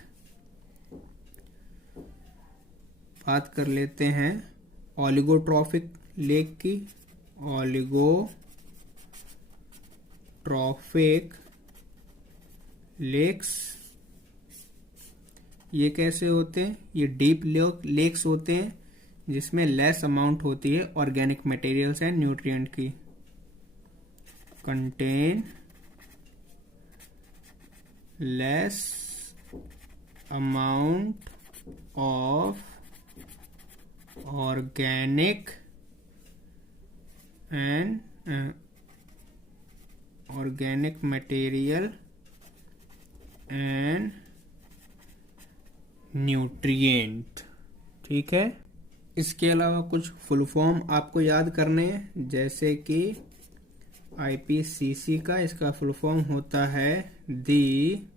बात कर लेते हैं ओलिगोट्रॉफिक लेक की। ओलिगोट्रॉफिक लेक्स ये कैसे होते हैं? ये डीप लेक्स होते हैं जिसमें लेस अमाउंट होती है ऑर्गेनिक मटेरियल्स एंड न्यूट्रिएंट की। Contain less amount of organic material and nutrient. ठीक है, इसके अलावा कुछ फुल फॉर्म आपको याद करने हैं, जैसे कि आईपीसीसी का इसका फुल फॉर्म होता है दी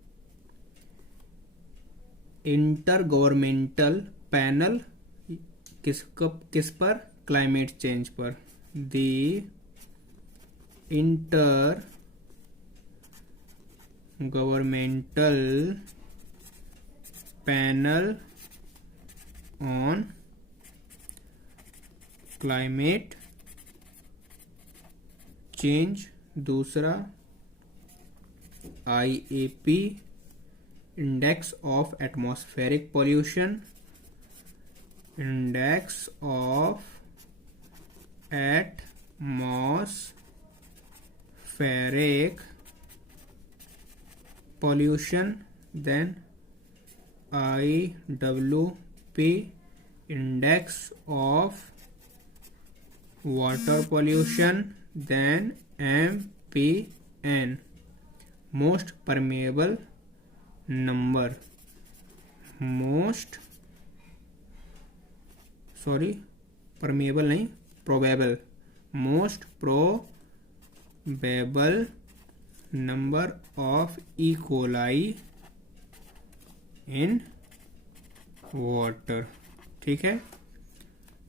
इंटर गवर्नमेंटल पैनल। किस पर? क्लाइमेट चेंज पर। The intergovernmental panel on climate change दूसरा IAP index of atmospheric pollution, index of atmospheric pollution, then IWP index of water pollution, then MPN most permeable number, probable most probable number of E. coli in water। ठीक है,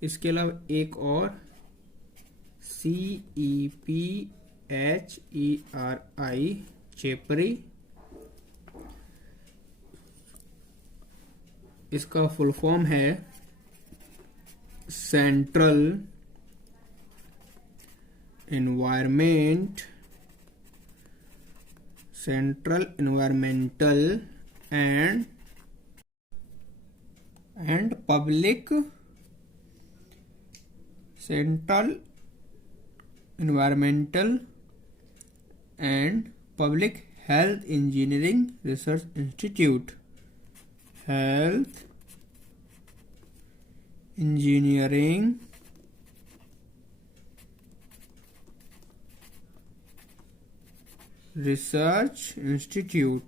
इसके अलावा एक और CEPHERI चेपरी, इसका full form है central environmental and public health engineering research institute, health engineering research institute.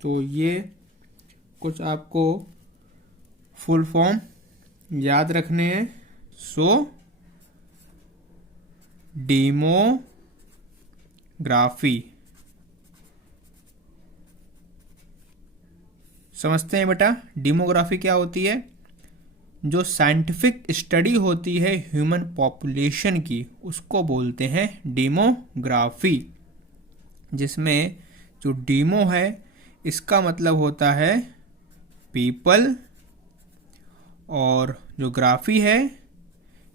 तो ये कुछ आपको फुल फॉर्म याद रखने हैं। सो डेमोग्राफी समझते हैं बेटा। डेमोग्राफी क्या होती है? जो साइंटिफिक स्टडी होती है ह्यूमन पॉपुलेशन की, उसको बोलते हैं डेमोग्राफी। जिसमें जो डेमो है इसका मतलब होता है पीपल, और जो ग्राफी है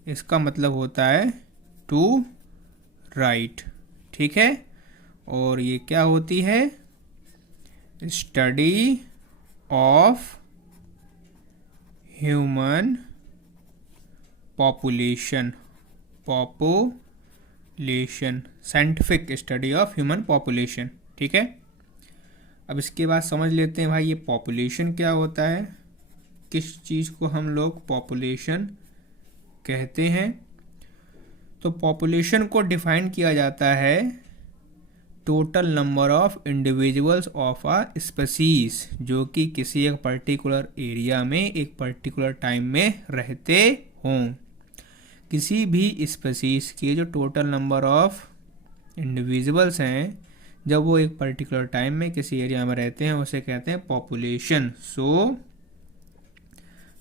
इसका मतलब होता है टू राइट। ठीक है, और ये क्या होती है? Study of human population, scientific study of human population. ठीक है, अब इसके बाद समझ लेते हैं भाई ये पॉपुलेशन क्या होता है, किस चीज़ को हम लोग पॉपुलेशन कहते हैं। तो पॉपुलेशन को डिफाइन किया जाता है total number of individuals of a species, जो कि किसी एक पर्टिकुलर एरिया में एक पर्टिकुलर टाइम में रहते हों। किसी भी स्पीसीज के जो टोटल नंबर ऑफ इंडिविजुअल्स हैं, जब वो एक पर्टिकुलर टाइम में किसी एरिया में रहते हैं, उसे कहते हैं population. So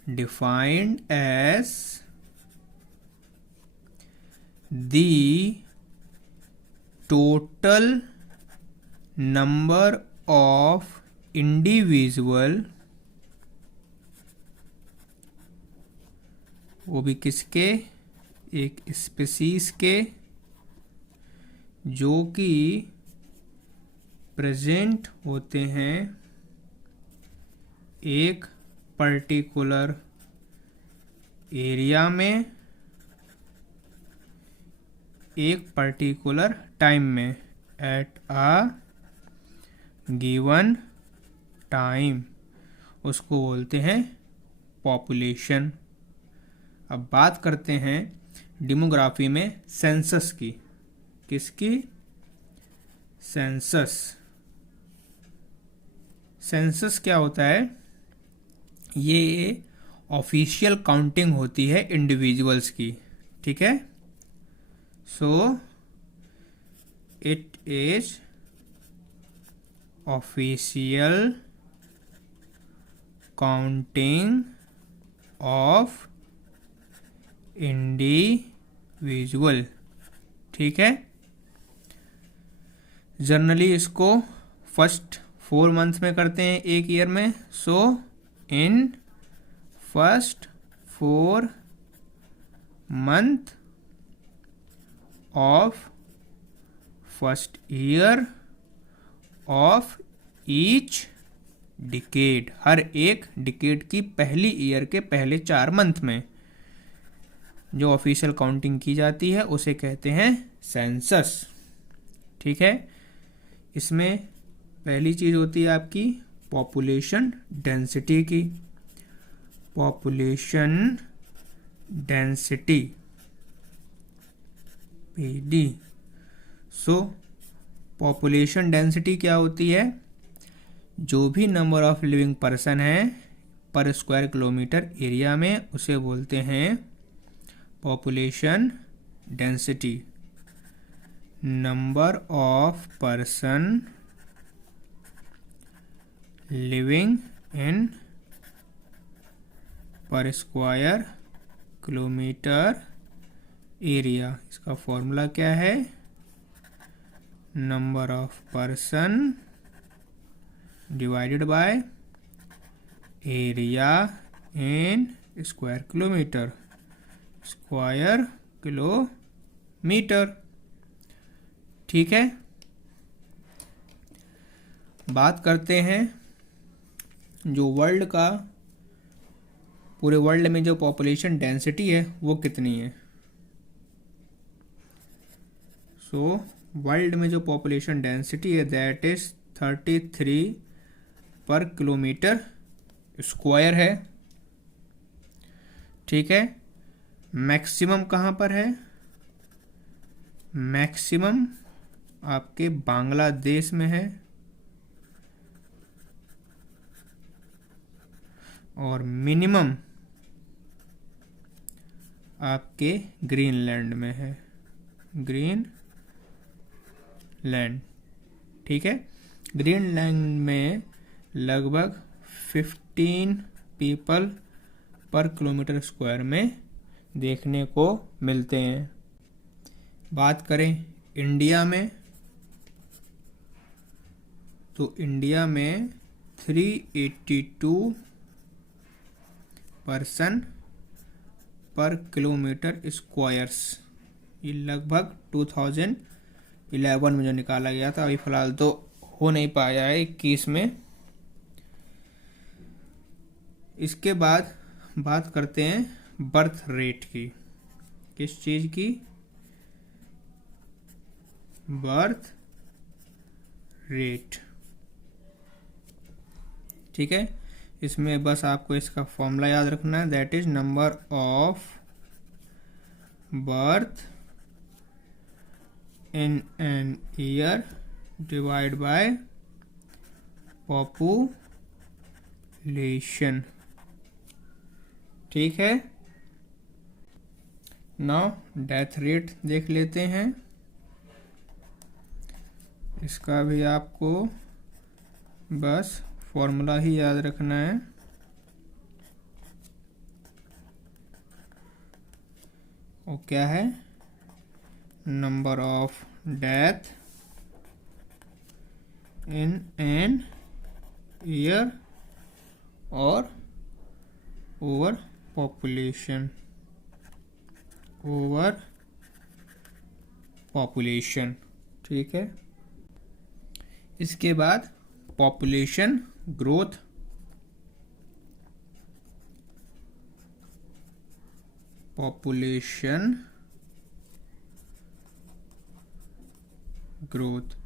defined as the total number of individual, वो भी किसके? एक स्पीसीज के, जो कि प्रेजेंट होते हैं एक पर्टिकुलर एरिया में एक पर्टिकुलर टाइम में, एट अ गिवन टाइम, उसको बोलते हैं पॉपुलेशन। अब बात करते हैं डेमोग्राफी में सेंसस की। किसकी? सेंसस क्या होता है? ये ऑफिशियल काउंटिंग होती है इंडिविजुअल्स की। ठीक है, so it is official counting of individual. ठीक है, जनरली इसको फर्स्ट 4 मंथ्स में करते हैं एक ईयर में, so in first 4 month of first year of each decade, हर एक डिकेड की पहली ईयर के पहले 4 मंथ में जो ऑफिशियल काउंटिंग की जाती है उसे कहते हैं सेंसस। ठीक है, इसमें पहली चीज होती है आपकी पॉपुलेशन डेंसिटी की, पॉपुलेशन डेंसिटी पीडी। सो पॉपुलेशन डेंसिटी क्या होती है? जो भी नंबर ऑफ लिविंग पर्सन है पर स्क्वायर किलोमीटर एरिया में उसे बोलते हैं population density. Number of person living in पर स्क्वायर किलोमीटर एरिया, इसका फॉर्मूला क्या है? Number of person divided by area in square kilometre, square kilometre. ठीक है, बात करते हैं जो वर्ल्ड का, पूरे वर्ल्ड में जो पॉपुलेशन डेंसिटी है वो कितनी है। सो वर्ल्ड में जो पॉपुलेशन डेंसिटी है दैट इज 33 पर किलोमीटर स्क्वायर है। ठीक है, मैक्सिमम कहाँ पर है? मैक्सिमम आपके बांग्लादेश में है और मिनिमम आपके ग्रीनलैंड में है, ग्रीनलैंड। ठीक है, ग्रीनलैंड में लगभग 15 पीपल पर किलोमीटर स्क्वायर में देखने को मिलते हैं। बात करें इंडिया में तो इंडिया में 382 पर्सन पर किलोमीटर स्क्वायर्स, ये लगभग 2011 में जो निकाला गया था, अभी फिलहाल तो हो नहीं पाया है 21 में। इसके बाद बात करते हैं बर्थ रेट की। किस चीज की? Birth rate. ठीक है, इसमें बस आपको इसका फॉर्मूला याद रखना है, that is number of birth in an year divide by population. ठीक है, नाउ डेथ रेट देख लेते हैं। इसका भी आपको बस फॉर्मूला ही याद रखना है, वो क्या है? Number of death in an year और ओवर पॉपुलेशन, ठीक है। इसके बाद पॉपुलेशन ग्रोथ। पॉपुलेशन ग्रोथ,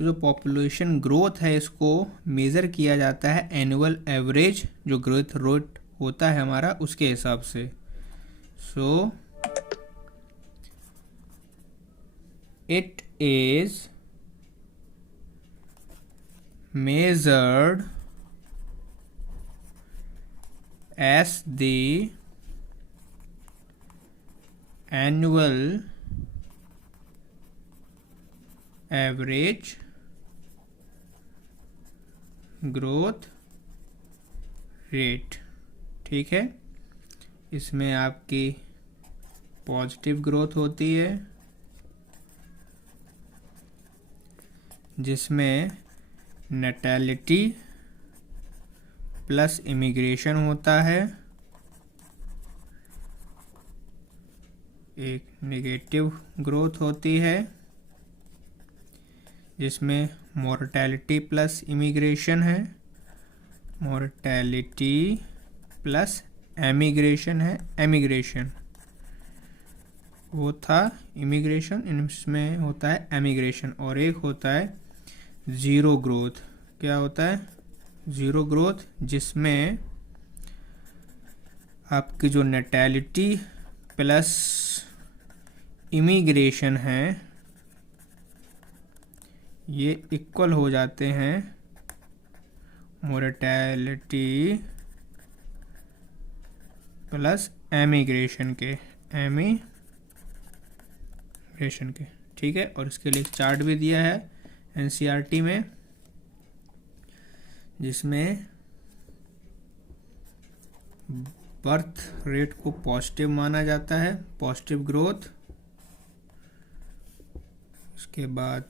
जो पॉपुलेशन ग्रोथ है इसको मेज़र किया जाता है एनुअल एवरेज जो ग्रोथ रेट होता है हमारा उसके हिसाब से। So it is measured as the annual average growth rate। ठीक है, इसमें आपकी पॉजिटिव ग्रोथ होती है जिसमें नेटैलिटी प्लस इमिग्रेशन होता है, एक नेगेटिव ग्रोथ होती है जिसमें मोर्टेलिटी प्लस इमिग्रेशन है, मोर्टेलिटी प्लस एमिग्रेशन है, एमिग्रेशन वो था इमिग्रेशन, इसमें होता है एमिग्रेशन। और एक होता है ज़ीरो ग्रोथ। क्या होता है? ज़ीरो ग्रोथ, जिसमें आपकी जो नेटैलिटी प्लस इमिग्रेशन है ये इक्वल हो जाते हैं मोर्टेलिटी प्लस एमिग्रेशन के, ठीक है। और इसके लिए एक चार्ट भी दिया है एनसीईआरटी में, जिसमें बर्थ रेट को पॉजिटिव माना जाता है, पॉजिटिव ग्रोथ। उसके बाद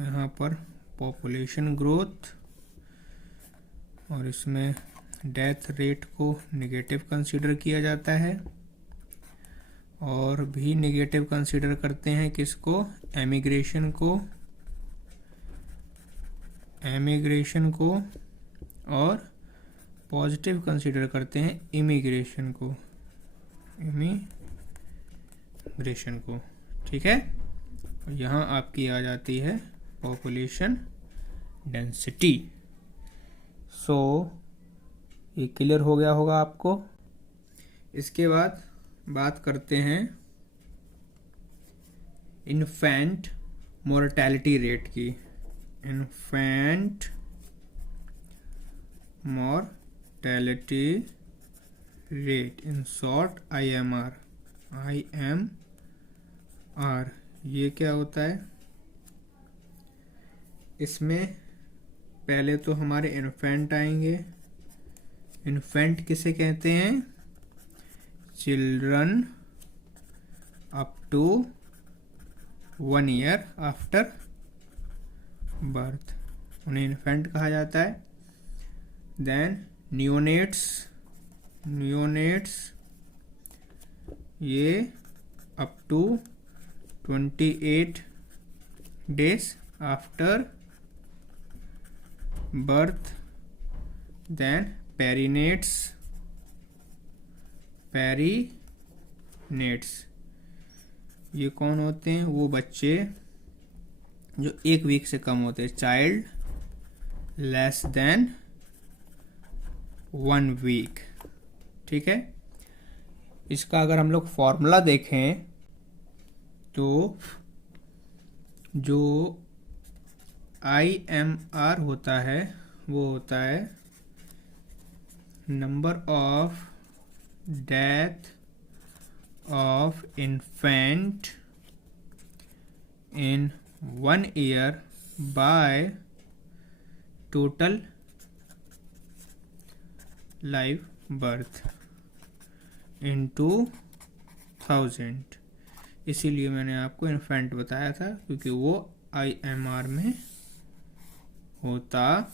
यहाँ पर पॉपुलेशन ग्रोथ, और इसमें डेथ रेट को नेगेटिव कंसीडर किया जाता है। और भी नेगेटिव कंसीडर करते हैं किसको? एमिग्रेशन को, और पॉजिटिव कंसीडर करते हैं इमिग्रेशन को, ठीक है। और यहाँ आपकी आ जाती है पॉपुलेशन डेंसिटी। सो ये क्लियर हो गया होगा आपको। इसके बाद बात करते हैं इन्फेंट मोर्टेलिटी रेट की। Infant mortality rate, in short IMR। ये क्या होता है? इसमें पहले तो हमारे इन्फेंट आएंगे। इन्फेंट किसे कहते हैं? Children up to 1 year after birth, उन्हें इन्फेंट कहा जाता है। देन नियोनेट्स, ये up to 28 days after birth. Then perinates, ये कौन होते हैं? वो बच्चे जो 1 वीक से कम होते हैं, चाइल्ड लेस देन 1 वीक, ठीक है। इसका अगर हम लोग फॉर्मूला देखें तो जो IMR होता है वो होता है number of death of infant in 1 year by total live birth into 1000। इसीलिए मैंने आपको इन्फेंट बताया था, क्योंकि वो IMR में होता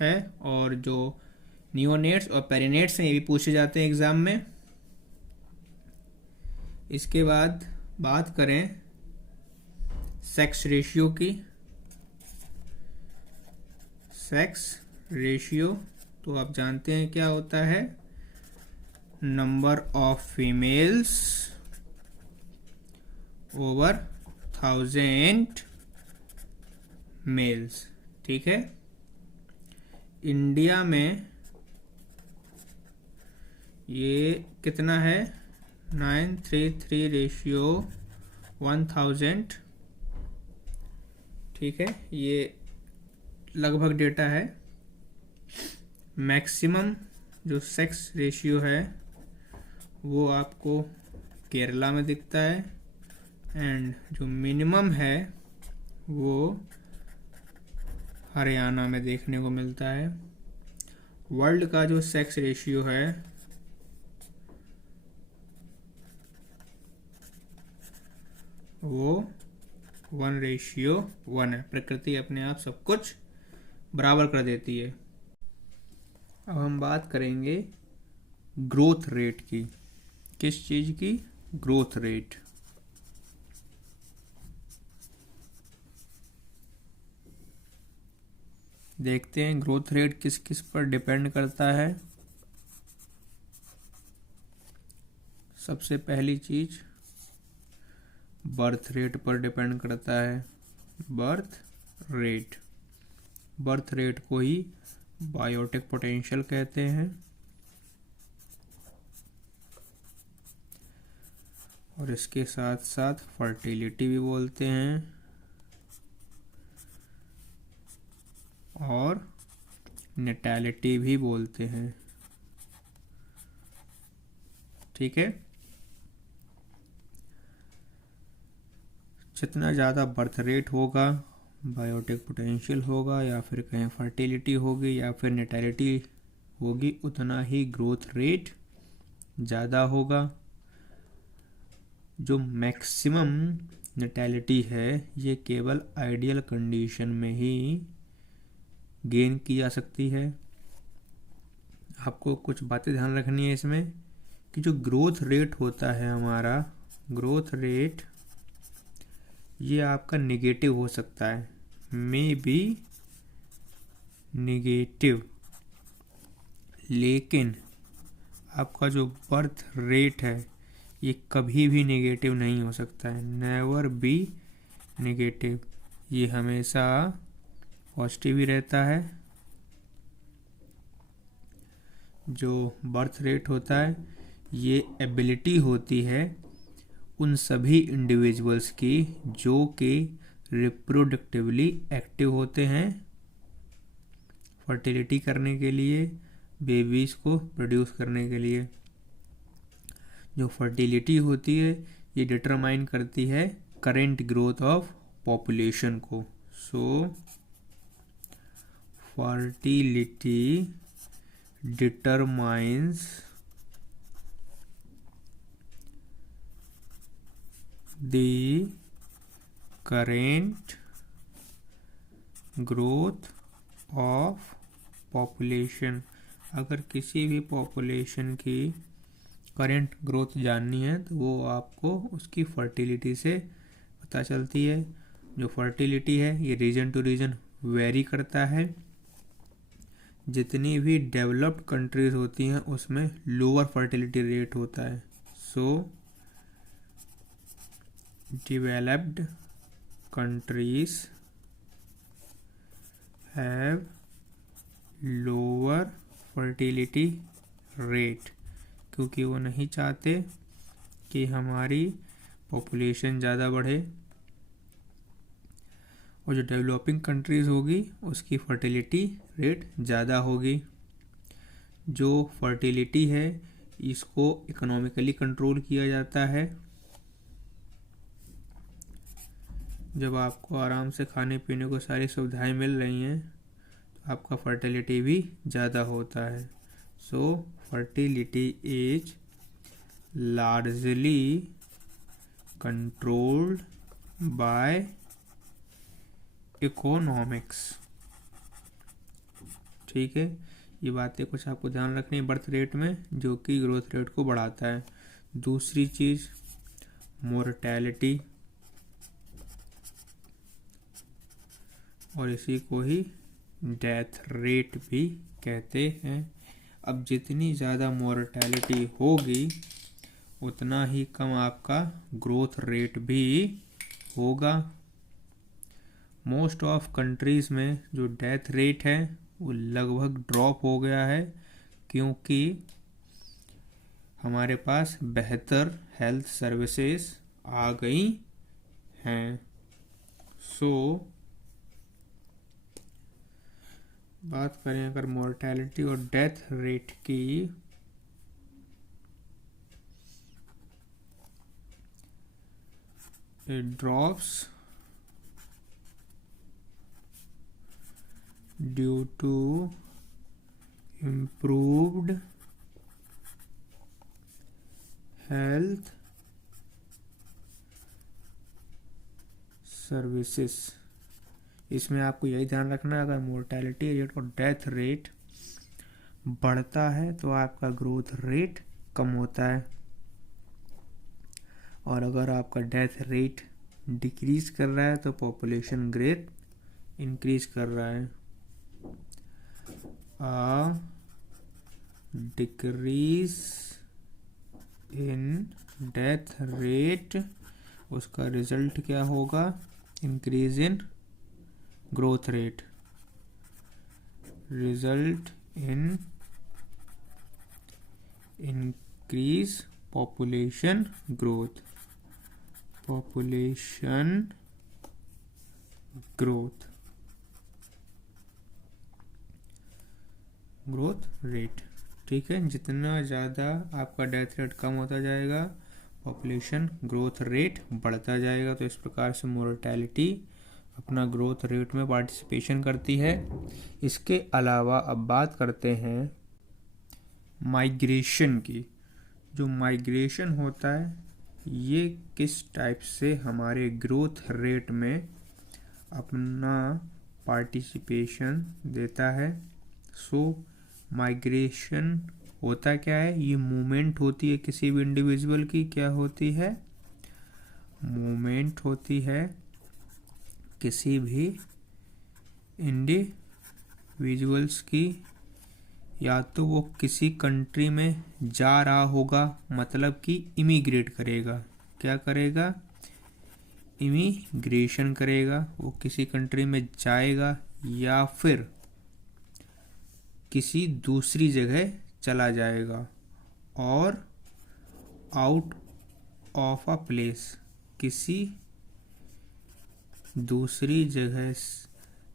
है। और जो नियोनेट्स और पेरिनेट्स हैं ये भी पूछे जाते हैं एग्जाम में। इसके बाद बात करें सेक्स रेशियो की। सेक्स रेशियो तो आप जानते हैं क्या होता है? Number of females over 1000 males, ठीक है। इंडिया में ये कितना है? 933/1000, ठीक है। ये लगभग डेटा है। मैक्सिमम जो सेक्स रेशियो है वो आपको केरला में दिखता है, एंड जो मिनिमम है वो हरियाणा में देखने को मिलता है। वर्ल्ड का जो सेक्स रेशियो है वो 1:1 है। प्रकृति अपने आप सब कुछ बराबर कर देती है। अब हम बात करेंगे ग्रोथ रेट की। किस चीज़ की? Growth rate. देखते हैं ग्रोथ रेट किस किस पर डिपेंड करता है। सबसे पहली चीज बर्थ रेट पर डिपेंड करता है। बर्थ रेट, बर्थ रेट को ही बायोटिक पोटेंशियल कहते हैं। और इसके साथ साथ फर्टिलिटी भी बोलते हैं और नेटैलिटी भी बोलते हैं। ठीक है। जितना ज़्यादा बर्थ रेट होगा, बायोटिक पोटेंशियल होगा, या फिर कहें फर्टिलिटी होगी, या फिर नेटैलिटी होगी, उतना ही ग्रोथ रेट ज़्यादा होगा। जो मैक्सिमम नेटैलिटी है ये केवल आइडियल कंडीशन में ही गेन की जा सकती है। आपको कुछ बातें ध्यान रखनी है इसमें कि जो ग्रोथ रेट होता है हमारा, ग्रोथ रेट ये आपका नेगेटिव हो सकता है, मे बी नेगेटिव, लेकिन आपका जो बर्थ रेट है ये कभी भी नेगेटिव नहीं हो सकता है। नेवर बी नेगेटिव, ये हमेशा पॉजिटिव ही रहता है। जो बर्थ रेट होता है ये एबिलिटी होती है उन सभी इंडिविजुअल्स की जो कि रिप्रोडक्टिवली एक्टिव होते हैं, फर्टिलिटी करने के लिए, बेबीज को प्रोड्यूस करने के लिए। जो फर्टिलिटी होती है ये डिटरमाइन करती है करेंट ग्रोथ ऑफ पॉपुलेशन को। So fertility determines the current growth of population। अगर किसी भी पॉपुलेशन की करेंट ग्रोथ जाननी है तो वो आपको उसकी फर्टिलिटी से पता चलती है। जो फर्टिलिटी है ये रीजन टू रीजन वेरी करता है। जितनी भी डेवलप्ड कंट्रीज होती हैं उसमें लोअर फर्टिलिटी रेट होता है। सो developed countries have lower fertility rate, क्योंकि वो नहीं चाहते कि हमारी पॉपुलेशन ज़्यादा बढ़े। और जो डेवलपिंग कंट्रीज़ होगी उसकी फर्टिलिटी रेट ज़्यादा होगी। जो फर्टिलिटी है इसको इकोनॉमिकली कंट्रोल किया जाता है। जब आपको आराम से खाने पीने को सारी सुविधाएं मिल रही हैं तो आपका फर्टिलिटी भी ज़्यादा होता है। So fertility is largely controlled by economics. ठीक है, ये बातें कुछ आपको ध्यान रखनी है बर्थ रेट में, जो कि ग्रोथ रेट को बढ़ाता है। दूसरी चीज़ मोर्टेलिटी, और इसी को ही डेथ रेट भी कहते हैं। अब जितनी ज़्यादा मोर्टेलिटी होगी उतना ही कम आपका ग्रोथ रेट भी होगा। मोस्ट ऑफ कंट्रीज़ में जो डेथ रेट है वो लगभग ड्रॉप हो गया है, क्योंकि हमारे पास बेहतर हेल्थ सर्विसेज आ गई हैं। सो बात करें अगर मोर्टेलिटी और डेथ रेट की, it drops due to improved health services, इसमें आपको यही ध्यान रखना है, अगर मोर्टेलिटी रेट और डेथ रेट बढ़ता है तो आपका ग्रोथ रेट कम होता है, और अगर आपका डेथ रेट डिक्रीज कर रहा है तो पॉपुलेशन ग्रोथ इंक्रीज कर रहा है। डिक्रीज इन डेथ रेट, उसका रिजल्ट क्या होगा? Increase in growth rate. Result in increase population growth. Population growth rate, ठीक है। जितना ज़्यादा आपका डेथ रेट कम होता जाएगा, पॉपुलेशन ग्रोथ रेट बढ़ता जाएगा। तो इस प्रकार से मोर्टेलिटी अपना ग्रोथ रेट में पार्टिसिपेशन करती है। इसके अलावा अब बात करते हैं माइग्रेशन की। जो माइग्रेशन होता है ये किस टाइप से हमारे ग्रोथ रेट में अपना पार्टिसिपेशन देता है। माइग्रेशन होता क्या है? ये मूवमेंट होती है किसी भी इंडिविजुअल की। क्या होती है? मूवमेंट होती है किसी भी इंडिविजुअल्स की, या तो वो किसी कंट्री में जा रहा होगा, मतलब कि इमिग्रेट करेगा। क्या करेगा? इमिग्रेशन करेगा, वो किसी कंट्री में जाएगा या फिर किसी दूसरी जगह चला जाएगा। और आउट ऑफ अ प्लेस, किसी दूसरी जगह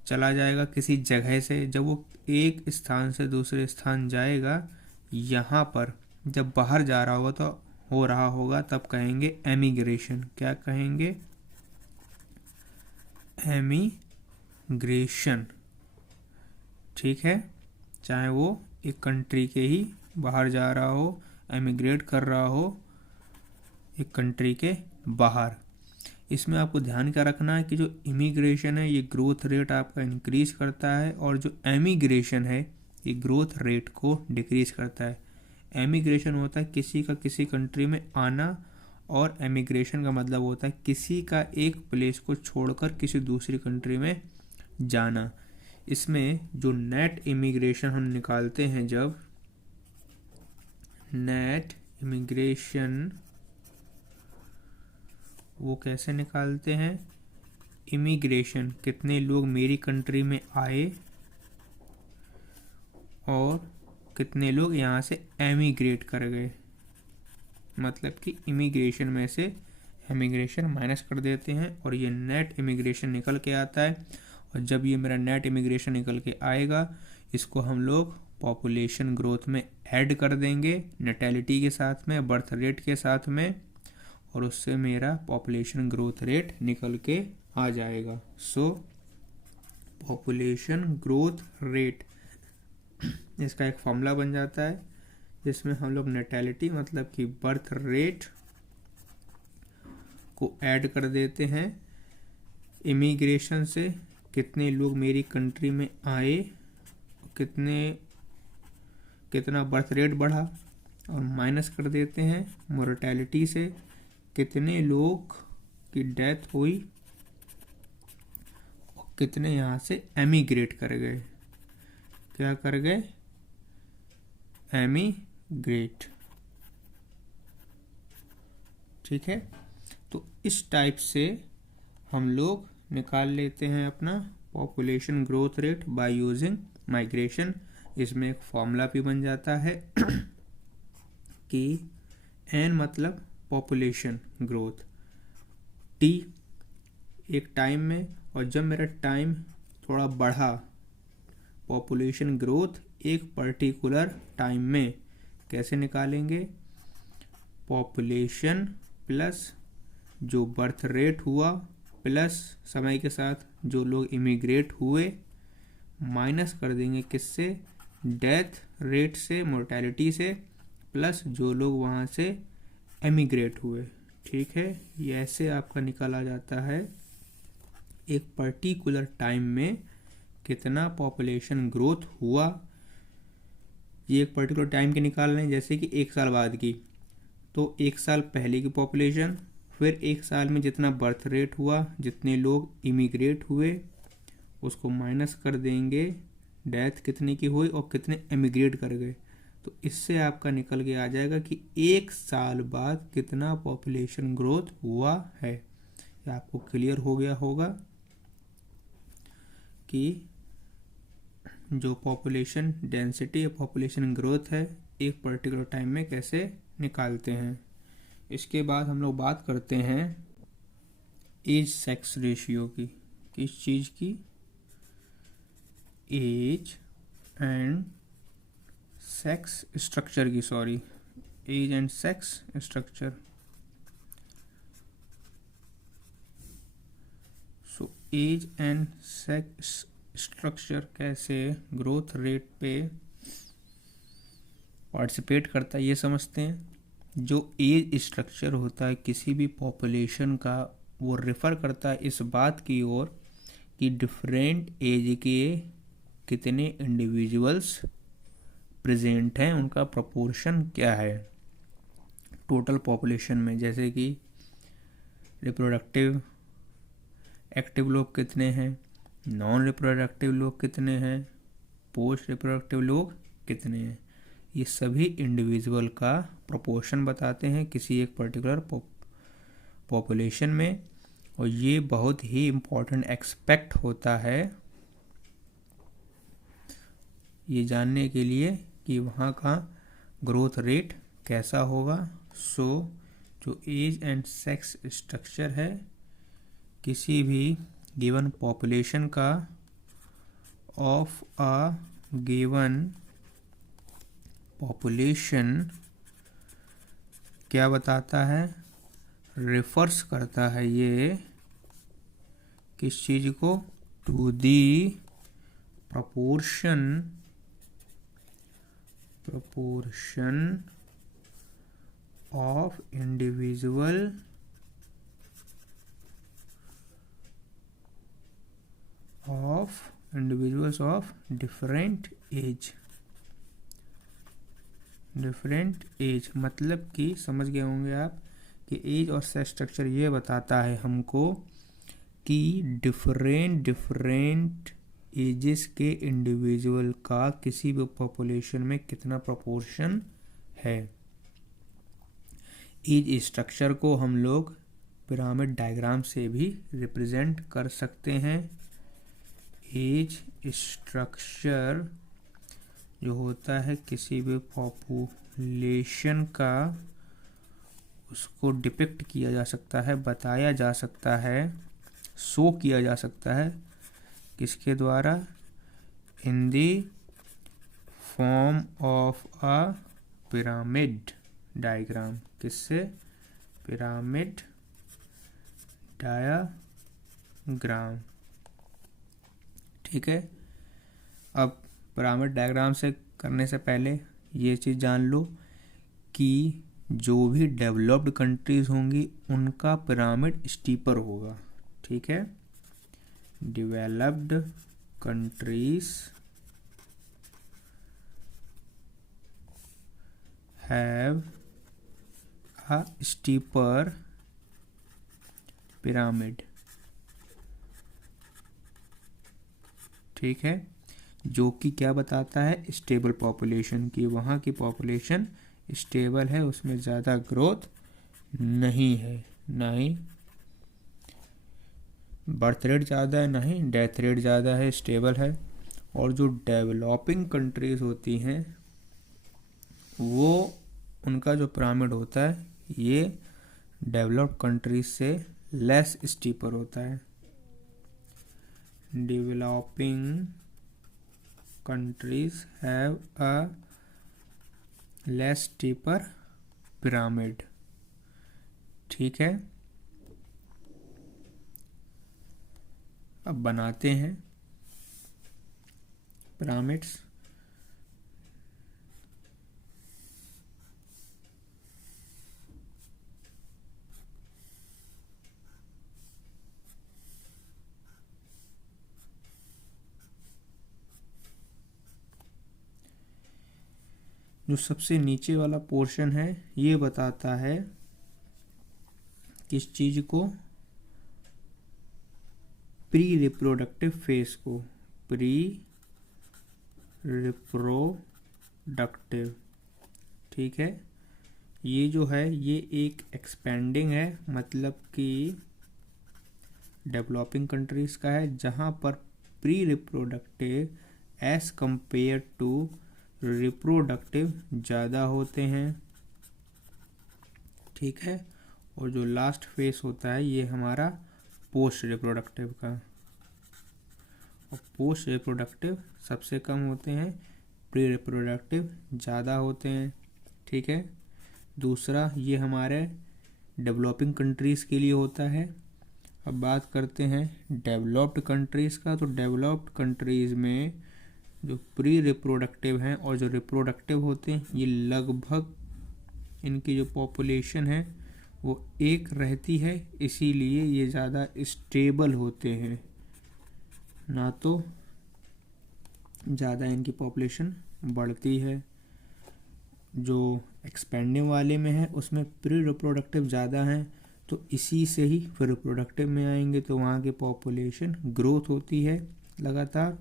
चला जाएगा, किसी जगह से। जब वो एक स्थान से दूसरे स्थान जाएगा, यहाँ पर जब बाहर जा रहा होगा तो हो रहा होगा, तब कहेंगे एमिग्रेशन। क्या कहेंगे? एमिग्रेशन, ठीक है। चाहे वो एक कंट्री के ही बाहर जा रहा हो, एमिग्रेट कर रहा हो एक कंट्री के बाहर। इसमें आपको ध्यान क्या रखना है कि जो इमिग्रेशन है ये ग्रोथ रेट आपका इंक्रीज करता है, और जो एमिग्रेशन है ये ग्रोथ रेट को डिक्रीज करता है। एमिग्रेशन होता है किसी का किसी कंट्री में आना, और एमिग्रेशन का मतलब होता है किसी का एक प्लेस को छोड़कर किसी दूसरी कंट्री में जाना। इसमें जो नेट इमिग्रेशन हम निकालते हैं, जब नेट इमिग्रेशन, वो कैसे निकालते हैं? इमिग्रेशन, कितने लोग मेरी कंट्री में आए और कितने लोग यहाँ से एमिग्रेट कर गए। मतलब कि इमिग्रेशन में से एमिग्रेशन माइनस कर देते हैं और ये नेट इमिग्रेशन निकल के आता है। और जब ये मेरा नेट इमिग्रेशन निकल के आएगा, इसको हम लोग पॉपुलेशन ग्रोथ में ऐड कर देंगे, नेटेलिटी के साथ में, बर्थ रेट के साथ में, और उससे मेरा पॉपुलेशन ग्रोथ रेट निकल के आ जाएगा। सो पॉपुलेशन ग्रोथ रेट, इसका एक फॉर्मूला बन जाता है जिसमें हम लोग नेटेलिटी मतलब कि बर्थ रेट को ऐड कर देते हैं इमिग्रेशन से, कितने लोग मेरी कंट्री में आए, कितना बर्थ रेट बढ़ा, और माइनस कर देते हैं मोर्टेलिटी से, कितने लोग की डेथ हुई और कितने यहाँ से एमिग्रेट कर गए। क्या कर गए? एमिग्रेट, ठीक है। तो इस टाइप से हम लोग निकाल लेते हैं अपना population growth rate by using migration. इसमें एक फॉर्मूला भी बन जाता है कि एन मतलब पॉपुलेशन ग्रोथ, टी एक टाइम में, और जब मेरा टाइम थोड़ा बढ़ा, पॉपुलेशन ग्रोथ एक पर्टिकुलर टाइम में, कैसे निकालेंगे? पॉपुलेशन प्लस जो बर्थ रेट हुआ प्लस समय के साथ जो लोग इमिग्रेट हुए, माइनस कर देंगे किससे? डेथ रेट से, मोर्टेलिटी से, प्लस जो लोग वहाँ से एमिग्रेट हुए, ठीक है। ये ऐसे आपका निकाला जाता है एक पर्टिकुलर टाइम में कितना पॉपुलेशन ग्रोथ हुआ, ये एक पर्टिकुलर टाइम के निकाल रहे हैं, जैसे कि 1 साल बाद की, तो 1 साल पहले की पॉपुलेशन, फिर 1 साल में जितना बर्थ रेट हुआ, जितने लोग इमिग्रेट हुए, उसको माइनस कर देंगे डेथ कितने की हुई और कितने एमिग्रेट कर गए, तो इससे आपका निकल के आ जाएगा कि 1 साल बाद कितना पॉपुलेशन ग्रोथ हुआ है। ये आपको क्लियर हो गया होगा कि जो पॉपुलेशन डेंसिटी या पॉपुलेशन ग्रोथ है एक पर्टिकुलर टाइम में कैसे निकालते हैं। इसके बाद हम लोग बात करते हैं एज सेक्स रेशियो की। किस चीज़ की? एज एंड सेक्स स्ट्रक्चर की, sorry, age and sex structure. So age and sex structure कैसे ग्रोथ रेट पे पार्टिसिपेट करता है ये समझते हैं। जो एज स्ट्रक्चर होता है किसी भी पॉपुलेशन का, वो रेफर करता है इस बात की ओर कि डिफरेंट एज के कितने इंडिविजुअल्स प्रेजेंट हैं, उनका प्रोपोर्शन क्या है टोटल पॉपुलेशन में। जैसे कि रिप्रोडक्टिव एक्टिव लोग कितने हैं, नॉन रिप्रोडक्टिव लोग कितने हैं, पोस्ट रिप्रोडक्टिव लोग कितने हैं, ये सभी इंडिविजुअल का प्रोपोर्शन बताते हैं किसी एक पर्टिकुलर पॉपुलेशन में। और ये बहुत ही इम्पोर्टेंट एस्पेक्ट होता है ये जानने के लिए कि वहाँ का ग्रोथ रेट कैसा होगा। सो जो एज एंड सेक्स स्ट्रक्चर है किसी भी गिवन पॉपुलेशन का ऑफ अ गिवन पॉपुलेशन क्या बताता है, रेफर्स करता है ये किस चीज़ को, to the proportion of individuals of different age। मतलब कि समझ गए होंगे आप कि एज और सेक्स स्ट्रक्चर ये बताता है हमको कि डिफरेंट एजेस के इंडिविजुअल का किसी भी पॉपुलेशन में कितना प्रोपोर्शन है। एज स्ट्रक्चर को हम लोग पिरामिड डायग्राम से भी रिप्रेजेंट कर सकते हैं। एज स्ट्रक्चर जो होता है किसी भी पॉपुलेशन का, उसको डिपिक्ट किया जा सकता है, बताया जा सकता है, शो किया जा सकता है किसके द्वारा, in the form of a pyramid diagram. किससे? Pyramid diagram. ठीक है। अब पिरामिड डायग्राम से करने से पहले ये चीज़ जान लो कि जो भी डेवलप्ड कंट्रीज होंगी उनका पिरामिड स्टीपर होगा। ठीक है। Developed countries have a steeper pyramid. ठीक है। जो कि क्या बताता है, स्टेबल पॉपुलेशन की, वहाँ की पॉपुलेशन स्टेबल है, उसमें ज़्यादा ग्रोथ नहीं है, ना ही बर्थ रेट ज़्यादा है, ना ही डेथ रेट ज़्यादा है, स्टेबल है। और जो डेवलपिंग कंट्रीज़ होती हैं वो उनका जो पिरामिड होता है ये डेवलप्ड कंट्रीज से लेस स्टीपर होता है। Developing countries have a less steeper pyramid. ठीक है। अब बनाते हैं पिरामिड्स। जो सबसे नीचे वाला पोर्शन है ये बताता है किस चीज को, प्री रिप्रोडक्टिव फेज को, प्री रिप्रोडक्टिव। ठीक है, ये जो है ये एक एक्सपेंडिंग है, मतलब कि डेवलपिंग कंट्रीज का है, जहाँ पर pre reproductive age compare to reproductive ज़्यादा होते हैं। ठीक है, और जो लास्ट फेस होता है ये हमारा पोस्ट रिप्रोडक्टिव का, और पोस्ट रिप्रोडक्टिव सबसे कम होते हैं, प्री रिप्रोडक्टिव ज़्यादा होते हैं। ठीक है, दूसरा ये हमारे डेवलपिंग कंट्रीज़ के लिए होता है। अब बात करते हैं डेवलप्ड कंट्रीज़ का। तो डेवलप्ड कंट्रीज़ में जो प्री रिप्रोडक्टिव हैं और जो रिप्रोडक्टिव होते हैं, ये लगभग इनकी जो पॉपुलेशन है वो एक रहती है, इसीलिए ये ज़्यादा स्टेबल होते हैं, ना तो ज़्यादा इनकी पॉपुलेशन बढ़ती है। जो एक्सपेंडिंग वाले में है उसमें प्री रिप्रोडक्टिव ज़्यादा हैं, तो इसी से ही फिर रिप्रोडक्टिव में आएंगे तो वहाँ की पॉपुलेशन ग्रोथ होती है लगातार,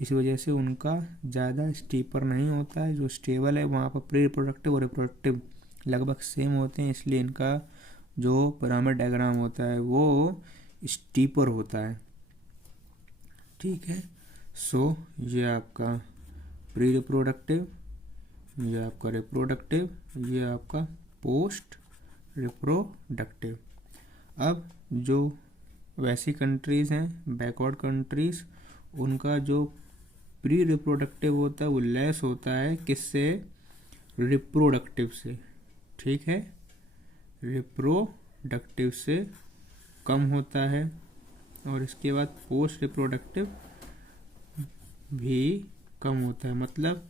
इस वजह से उनका ज़्यादा स्टीपर नहीं होता है। जो स्टेबल है वहाँ पर प्री रिप्रोडक्टिव और रिप्रोडक्टिव लगभग सेम होते हैं, इसलिए इनका जो पिरामिड डायग्राम होता है वो स्टीपर होता है। ठीक है, सो ये आपका प्री रिप्रोडक्टिव, ये आपका रिप्रोडक्टिव, ये आपका पोस्ट रिप्रोडक्टिव। अब जो वैसी कंट्रीज़ हैं बैकवर्ड कंट्रीज़, उनका जो प्री रिप्रोडक्टिव होता है वो लेस होता है, किससे, रिप्रोडक्टिव से। ठीक है, रिप्रोडक्टिव से कम होता है, और इसके बाद पोस्ट रिप्रोडक्टिव भी कम होता है। मतलब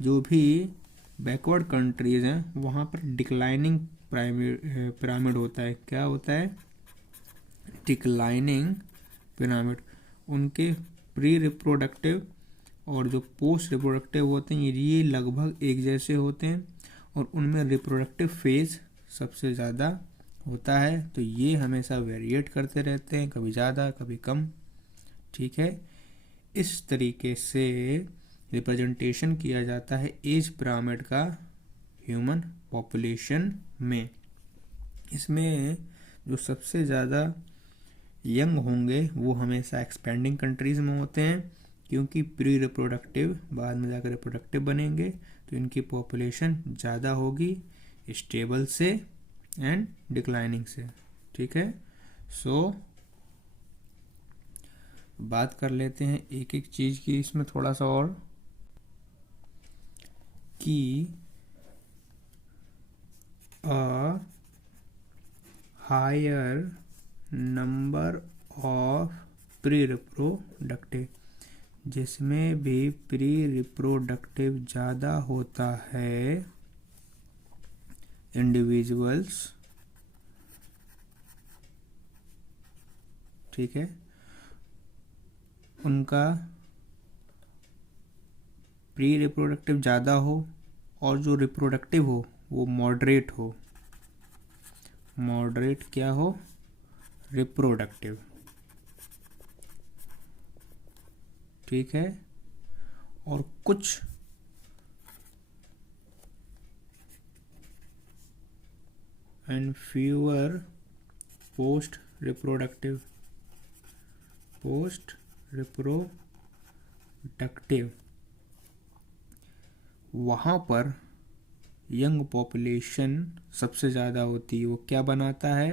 जो भी बैकवर्ड कंट्रीज़ हैं वहाँ पर डिक्लाइनिंग पिरामिड होता है। क्या होता है, डिक्लाइनिंग पिरामिड। उनके प्री रिप्रोडक्टिव और जो पोस्ट रिप्रोडक्टिव होते हैं ये लगभग एक जैसे होते हैं, और उनमें रिप्रोडक्टिव फेज सबसे ज़्यादा होता है, तो ये हमेशा वेरिएट करते रहते हैं, कभी ज़्यादा कभी कम। ठीक है, इस तरीके से रिप्रेजेंटेशन किया जाता है एज पिरामिड का ह्यूमन पॉपुलेशन में। इसमें जो सबसे ज़्यादा यंग होंगे वो हमेशा एक्सपेंडिंग कंट्रीज़ में होते हैं, क्योंकि प्री रिप्रोडक्टिव बाद में जाकर रिप्रोडक्टिव बनेंगे, तो इनकी पॉपुलेशन ज़्यादा होगी स्टेबल से एंड डिक्लाइनिंग से। ठीक है, सो बात कर लेते हैं एक एक चीज़ की इसमें थोड़ा सा और, कि a higher number of pre reproductive, जिसमें भी प्री रिप्रोडक्टिव ज़्यादा होता है इंडिविजुअल्स। ठीक है, उनका प्री रिप्रोडक्टिव ज़्यादा हो और जो रिप्रोडक्टिव हो वो मॉडरेट हो। मॉडरेट क्या हो, रिप्रोडक्टिव। ठीक है, और कुछ and fewer post reproductive. Post reproductive वहाँ पर यंग पॉपुलेशन सबसे ज़्यादा होती है। वो क्या बनाता है,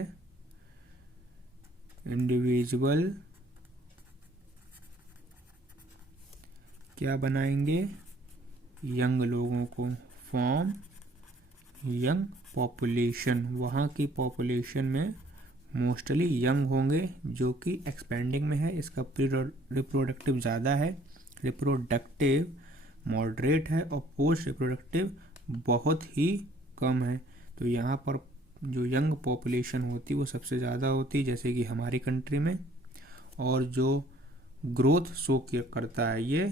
इंडिविजुअल क्या बनाएंगे, यंग लोगों को, फॉर्म यंग पॉपुलेशन। वहाँ की पॉपुलेशन में मोस्टली यंग होंगे, जो कि एक्सपेंडिंग में है। इसका प्री रिप्रोडक्टिव ज़्यादा है, रिप्रोडक्टिव मॉडरेट है, और पोस्ट रिप्रोडक्टिव बहुत ही कम है। तो यहाँ पर जो यंग पॉपुलेशन होती है वो सबसे ज़्यादा होती है, जैसे कि हमारी कंट्री में। और जो ग्रोथ शो करता है ये,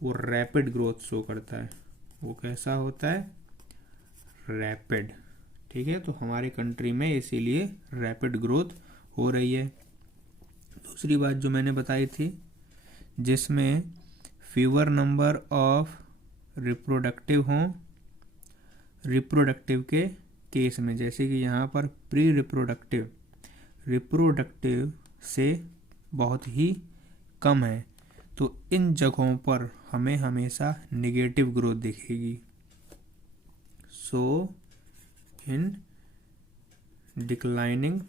वो रैपिड ग्रोथ शो करता है। वो कैसा होता है, रैपिड। ठीक है, तो हमारी कंट्री में इसीलिए रैपिड ग्रोथ हो रही है। दूसरी बात जो मैंने बताई थी, जिसमें फीवर नंबर ऑफ रिप्रोडक्टिव हों, रिप्रोडक्टिव के केस में, जैसे कि यहाँ पर प्री रिप्रोडक्टिव रिप्रोडक्टिव से बहुत ही कम है, तो इन जगहों पर हमें हमेशा नेगेटिव ग्रोथ दिखेगी। सो इन डिक्लाइनिंग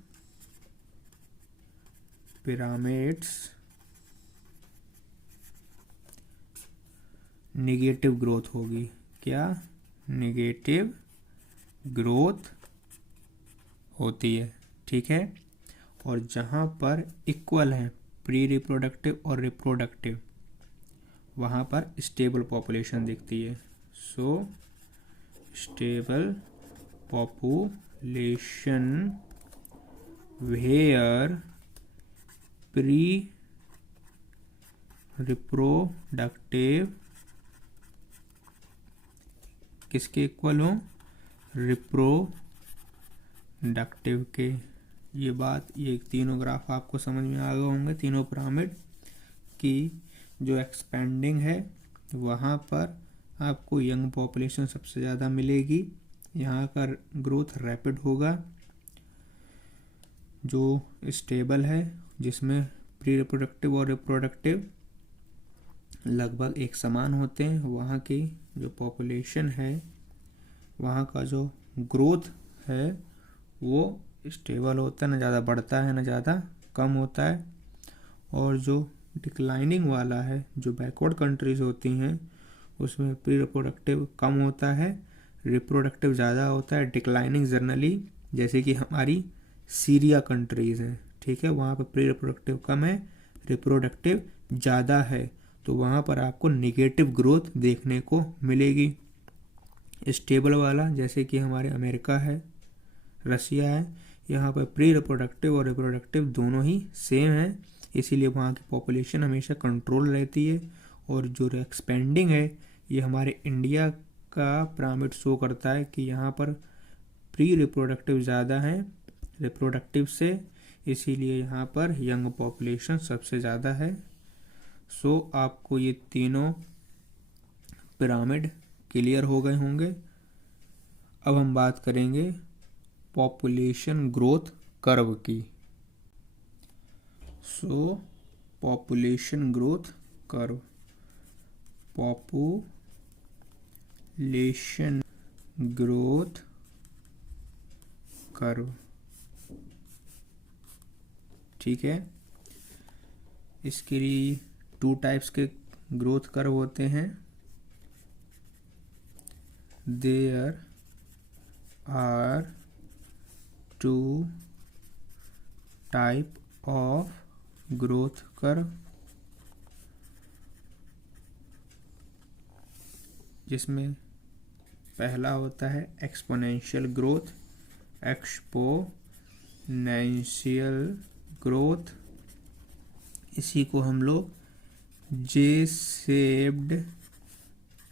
पिरामिड्स नेगेटिव ग्रोथ होगी। क्या, नेगेटिव ग्रोथ होती है। ठीक है, और जहाँ पर इक्वल है प्री रिप्रोडक्टिव और रिप्रोडक्टिव, वहाँ पर स्टेबल पॉपुलेशन दिखती है। So stable population where pre reproductive किसके इक्वल हो, रिप्रोडक्टिव के। ये बात, ये तीनों ग्राफ आपको समझ में आ गए होंगे, तीनों पिरामिड की जो एक्सपेंडिंग है वहाँ पर आपको यंग पॉपुलेशन सबसे ज़्यादा मिलेगी, यहाँ का ग्रोथ रैपिड होगा। जो स्टेबल है, जिसमें प्री रिप्रोडक्टिव और रिप्रोडक्टिव लगभग एक समान होते हैं, वहाँ की जो पॉपुलेशन है, वहाँ का जो ग्रोथ है वो स्टेबल होता है, ना ज़्यादा बढ़ता है ना ज़्यादा कम होता है। और जो डिक्लाइनिंग वाला है, जो बैकवर्ड कंट्रीज़ होती हैं, उसमें प्री रिप्रोडक्टिव कम होता है, रिप्रोडक्टिव ज़्यादा होता है। डिक्लाइनिंग जनरली, जैसे कि हमारी सीरिया कंट्रीज़ हैं, ठीक है, वहाँ पर प्री रिप्रोडक्टिव कम है, रिप्रोडक्टिव ज़्यादा है, तो वहाँ पर आपको निगेटिव ग्रोथ देखने को मिलेगी। स्टेबल वाला, जैसे कि हमारे अमेरिका है, रसिया है, यहाँ पर प्री रिप्रोडक्टिव और रिप्रोडक्टिव दोनों ही सेम है, इसीलिए वहाँ की पॉपुलेशन हमेशा कंट्रोल रहती है। और जो एक्सपेंडिंग है, ये हमारे इंडिया का पिरामिड शो करता है कि यहाँ पर प्री रिप्रोडक्टिव ज़्यादा है रिप्रोडक्टिव से, इसीलिए यहाँ पर यंग पॉपुलेशन सबसे ज़्यादा है। सो आपको ये तीनों पिरामिड क्लियर हो गए होंगे। अब हम बात करेंगे पॉपुलेशन ग्रोथ कर्व की। सो population growth curve, population growth curve, ठीक है। इसके लिए 2 टाइप्स के ग्रोथ कर्व होते हैं। There are 2 type of growth curve, जिसमें पहला होता है एक्सपोनेंशियल ग्रोथ, एक्सपोनेंशियल ग्रोथ, इसी को हम लोग जे शेप्ड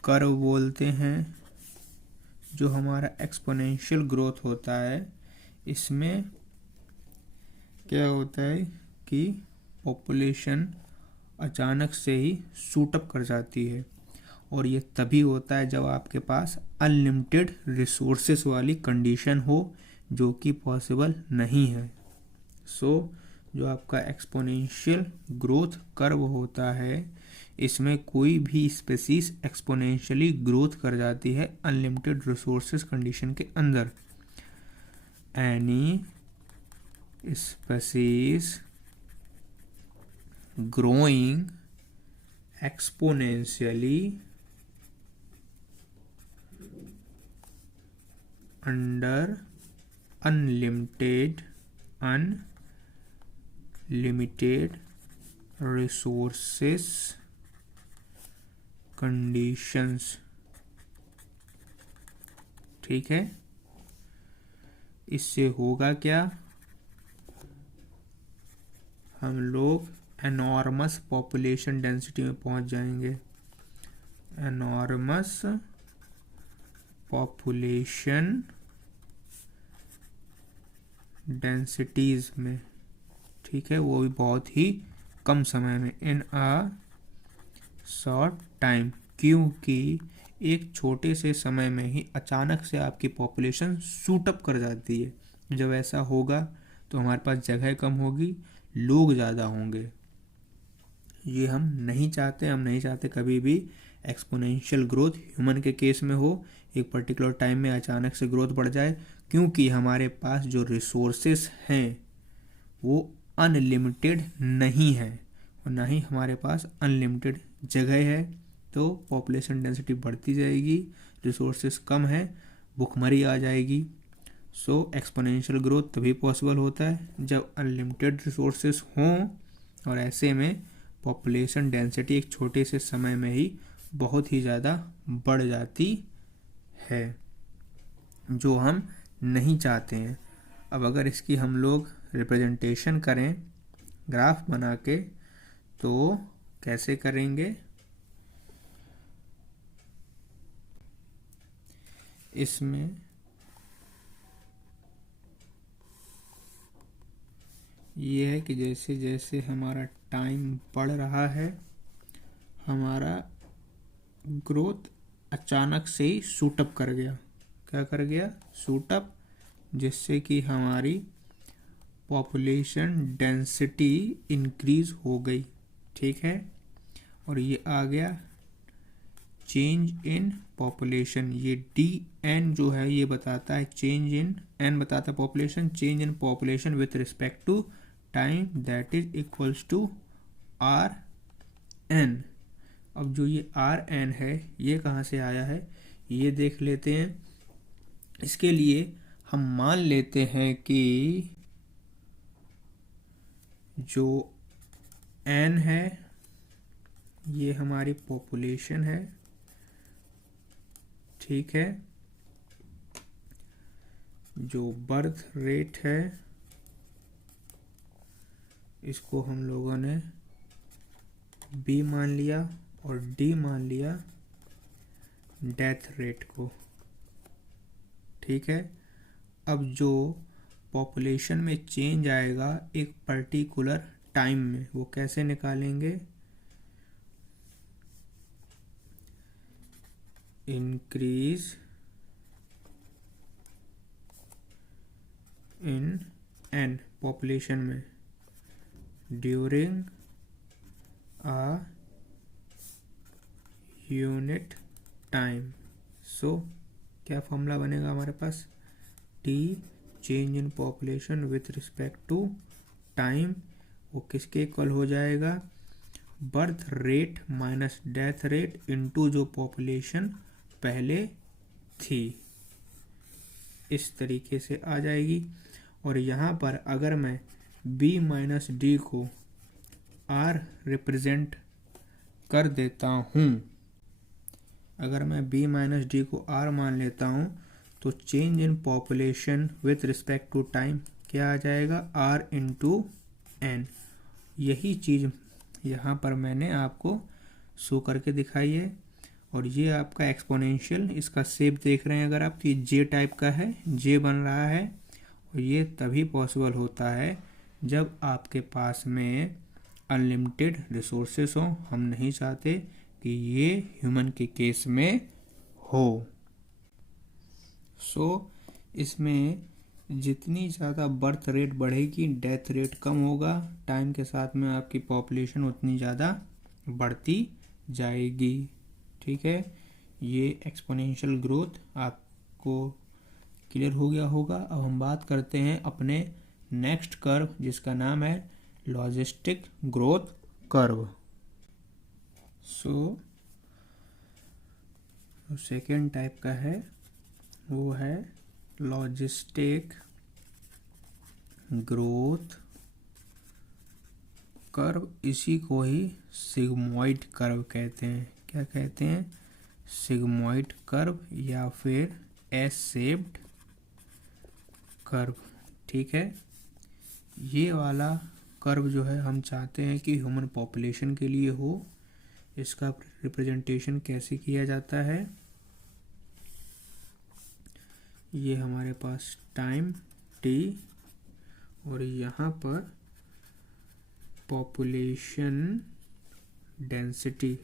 कर्व बोलते हैं। जो हमारा एक्सपोनेंशियल ग्रोथ होता है, इसमें क्या होता है कि पॉपुलेशन अचानक से ही शूट अप कर जाती है, और ये तभी होता है जब आपके पास अनलिमिटेड रिसोर्सेस वाली कंडीशन हो, जो कि पॉसिबल नहीं है। सो जो आपका एक्सपोनेंशियल ग्रोथ कर्व होता है, इसमें कोई भी स्पीसीज एक्सपोनेंशियली ग्रोथ कर जाती है अनलिमिटेड रिसोर्सेस कंडीशन के अंदर। Any species growing exponentially under unlimited resources conditions, ठीक है। इससे होगा क्या, हम लोग एनॉर्मस पॉपुलेशन डेंसिटी में पहुंच जाएंगे। एनॉर्मस पॉपुलेशन डेंसिटीज में, ठीक है, वो भी बहुत ही कम समय में, इन अ शॉर्ट टाइम, क्योंकि एक छोटे से समय में ही अचानक से आपकी पॉपुलेशन शूट अप कर जाती है। जब ऐसा होगा तो हमारे पास जगह कम होगी, लोग ज़्यादा होंगे। ये हम नहीं चाहते कभी भी एक्सपोनेंशियल ग्रोथ ह्यूमन के केस में हो, एक पर्टिकुलर टाइम में अचानक से ग्रोथ बढ़ जाए, क्योंकि हमारे पास जो रिसोर्सेस हैं वो अनलिमिटेड नहीं है और ना ही हमारे पास अनलिमिटेड जगह है। तो पॉपुलेशन डेंसिटी बढ़ती जाएगी, रिसोर्सेस कम है, भुखमरी आ जाएगी। सो एक्सपोनेंशियल ग्रोथ तभी पॉसिबल होता है जब अनलिमिटेड रिसोर्सेस हों, और ऐसे में पॉपुलेशन डेंसिटी एक छोटे से समय में ही बहुत ही ज़्यादा बढ़ जाती है, जो हम नहीं चाहते हैं। अब अगर इसकी हम लोग रिप्रेजेंटेशन करें ग्राफ बना के, तो कैसे करेंगे? इसमें ये है कि जैसे जैसे हमारा टाइम बढ़ रहा है, हमारा ग्रोथ अचानक से ही शूटअप कर गया। क्या कर गया? शूटअप, जिससे कि हमारी पॉपुलेशन डेंसिटी इंक्रीज हो गई, ठीक है। और ये आ गया चेंज इन पॉपुलेशन। ये डी एन जो है ये बताता है चेंज इन, एन बताता है population, change in population with respect to time, that is equals to R N. अब जो ये आर एन है ये कहाँ से आया है ये देख लेते हैं। इसके लिए हम मान लेते हैं कि जो एन है ये हमारी पॉपुलेशन है, ठीक है। जो बर्थ रेट है इसको हम लोगों ने बी मान लिया और डी मान लिया डेथ रेट को, ठीक है। अब जो पॉपुलेशन में चेंज आएगा एक पर्टिकुलर टाइम में, वो कैसे निकालेंगे? इंक्रीज इन एन पॉपुलेशन में ड्यूरिंग अ यूनिट टाइम। सो क्या फॉर्मूला बनेगा हमारे पास? T change in population with respect to time, वो किसके इक्वल हो जाएगा? Birth rate minus death rate into जो पॉपुलेशन पहले थी, इस तरीके से आ जाएगी। और यहाँ पर अगर मैं b माइनस डी को r रिप्रेजेंट कर देता हूँ, अगर मैं b माइनस डी को r मान लेता हूँ, तो change in population with respect to time क्या आ जाएगा? r into N. यही चीज़ यहाँ पर मैंने आपको शो करके दिखाई है। और ये आपका एक्सपोनेंशियल, इसका शेप देख रहे हैं अगर आप, तो ये जे टाइप का है, जे बन रहा है। और ये तभी पॉसिबल होता है जब आपके पास में अनलिमिटेड रिसोर्सेस हो। हम नहीं चाहते कि ये ह्यूमन के केस में हो। सो इसमें जितनी ज़्यादा बर्थ रेट बढ़ेगी डेथ रेट कम होगा, टाइम के साथ में आपकी पॉपुलेशन उतनी ज़्यादा बढ़ती जाएगी, ठीक है। ये एक्सपोनेंशियल ग्रोथ आपको क्लियर हो गया होगा। अब हम बात करते हैं अपने नेक्स्ट कर्व, जिसका नाम है logistic growth curve. So second type का है वो है लॉजिस्टिक ग्रोथ कर्व। इसी को ही सिग्मॉइड कर्व कहते हैं। क्या कहते हैं? सिग्मॉइड कर्व या फिर एस शेप्ड कर्व, ठीक है। ये वाला कर्व जो है हम चाहते हैं कि ह्यूमन पॉपुलेशन के लिए हो। इसका रिप्रेजेंटेशन कैसे किया जाता है? ये हमारे पास टाइम टी और यहाँ पर पॉपुलेशन डेंसिटी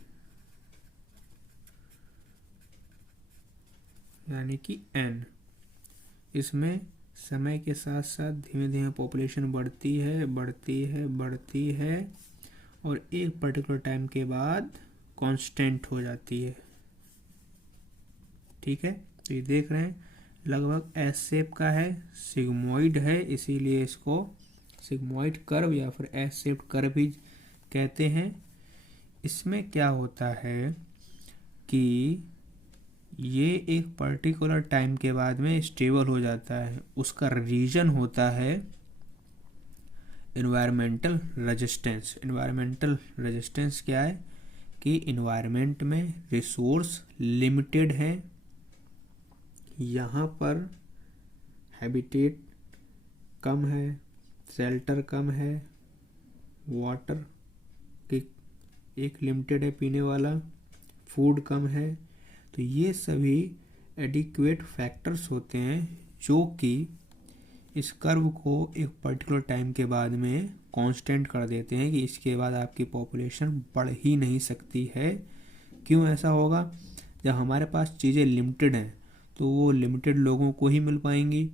यानी कि n। इसमें समय के साथ साथ धीमे धीमे पॉपुलेशन बढ़ती है बढ़ती है बढ़ती है और एक पर्टिकुलर टाइम के बाद कांस्टेंट हो जाती है। ठीक है, तो ये देख रहे हैं लगभग एस शेप का है, सिग्मोइड है, इसीलिए इसको सिग्मोइड कर्व या फिर एस शेप्ड कर्व भी कहते हैं। इसमें क्या होता है कि ये एक पर्टिकुलर टाइम के बाद में स्टेबल हो जाता है। उसका रीजन होता है इन्वायरमेंटल रेजिस्टेंस। इन्वायरमेंटल रेजिस्टेंस क्या है कि इन्वायरमेंट में रिसोर्स लिमिटेड है, यहाँ पर हैबिटेट कम है, शेल्टर कम है, वाटर की एक लिमिटेड है पीने वाला, फूड कम है। तो ये सभी एडिक्वेट फैक्टर्स होते हैं जो कि इस कर्व को एक पर्टिकुलर टाइम के बाद में कांस्टेंट कर देते हैं कि इसके बाद आपकी पॉपुलेशन बढ़ ही नहीं सकती है। क्यों ऐसा होगा? जब हमारे पास चीज़ें लिमिटेड हैं तो वो लिमिटेड लोगों को ही मिल पाएंगी,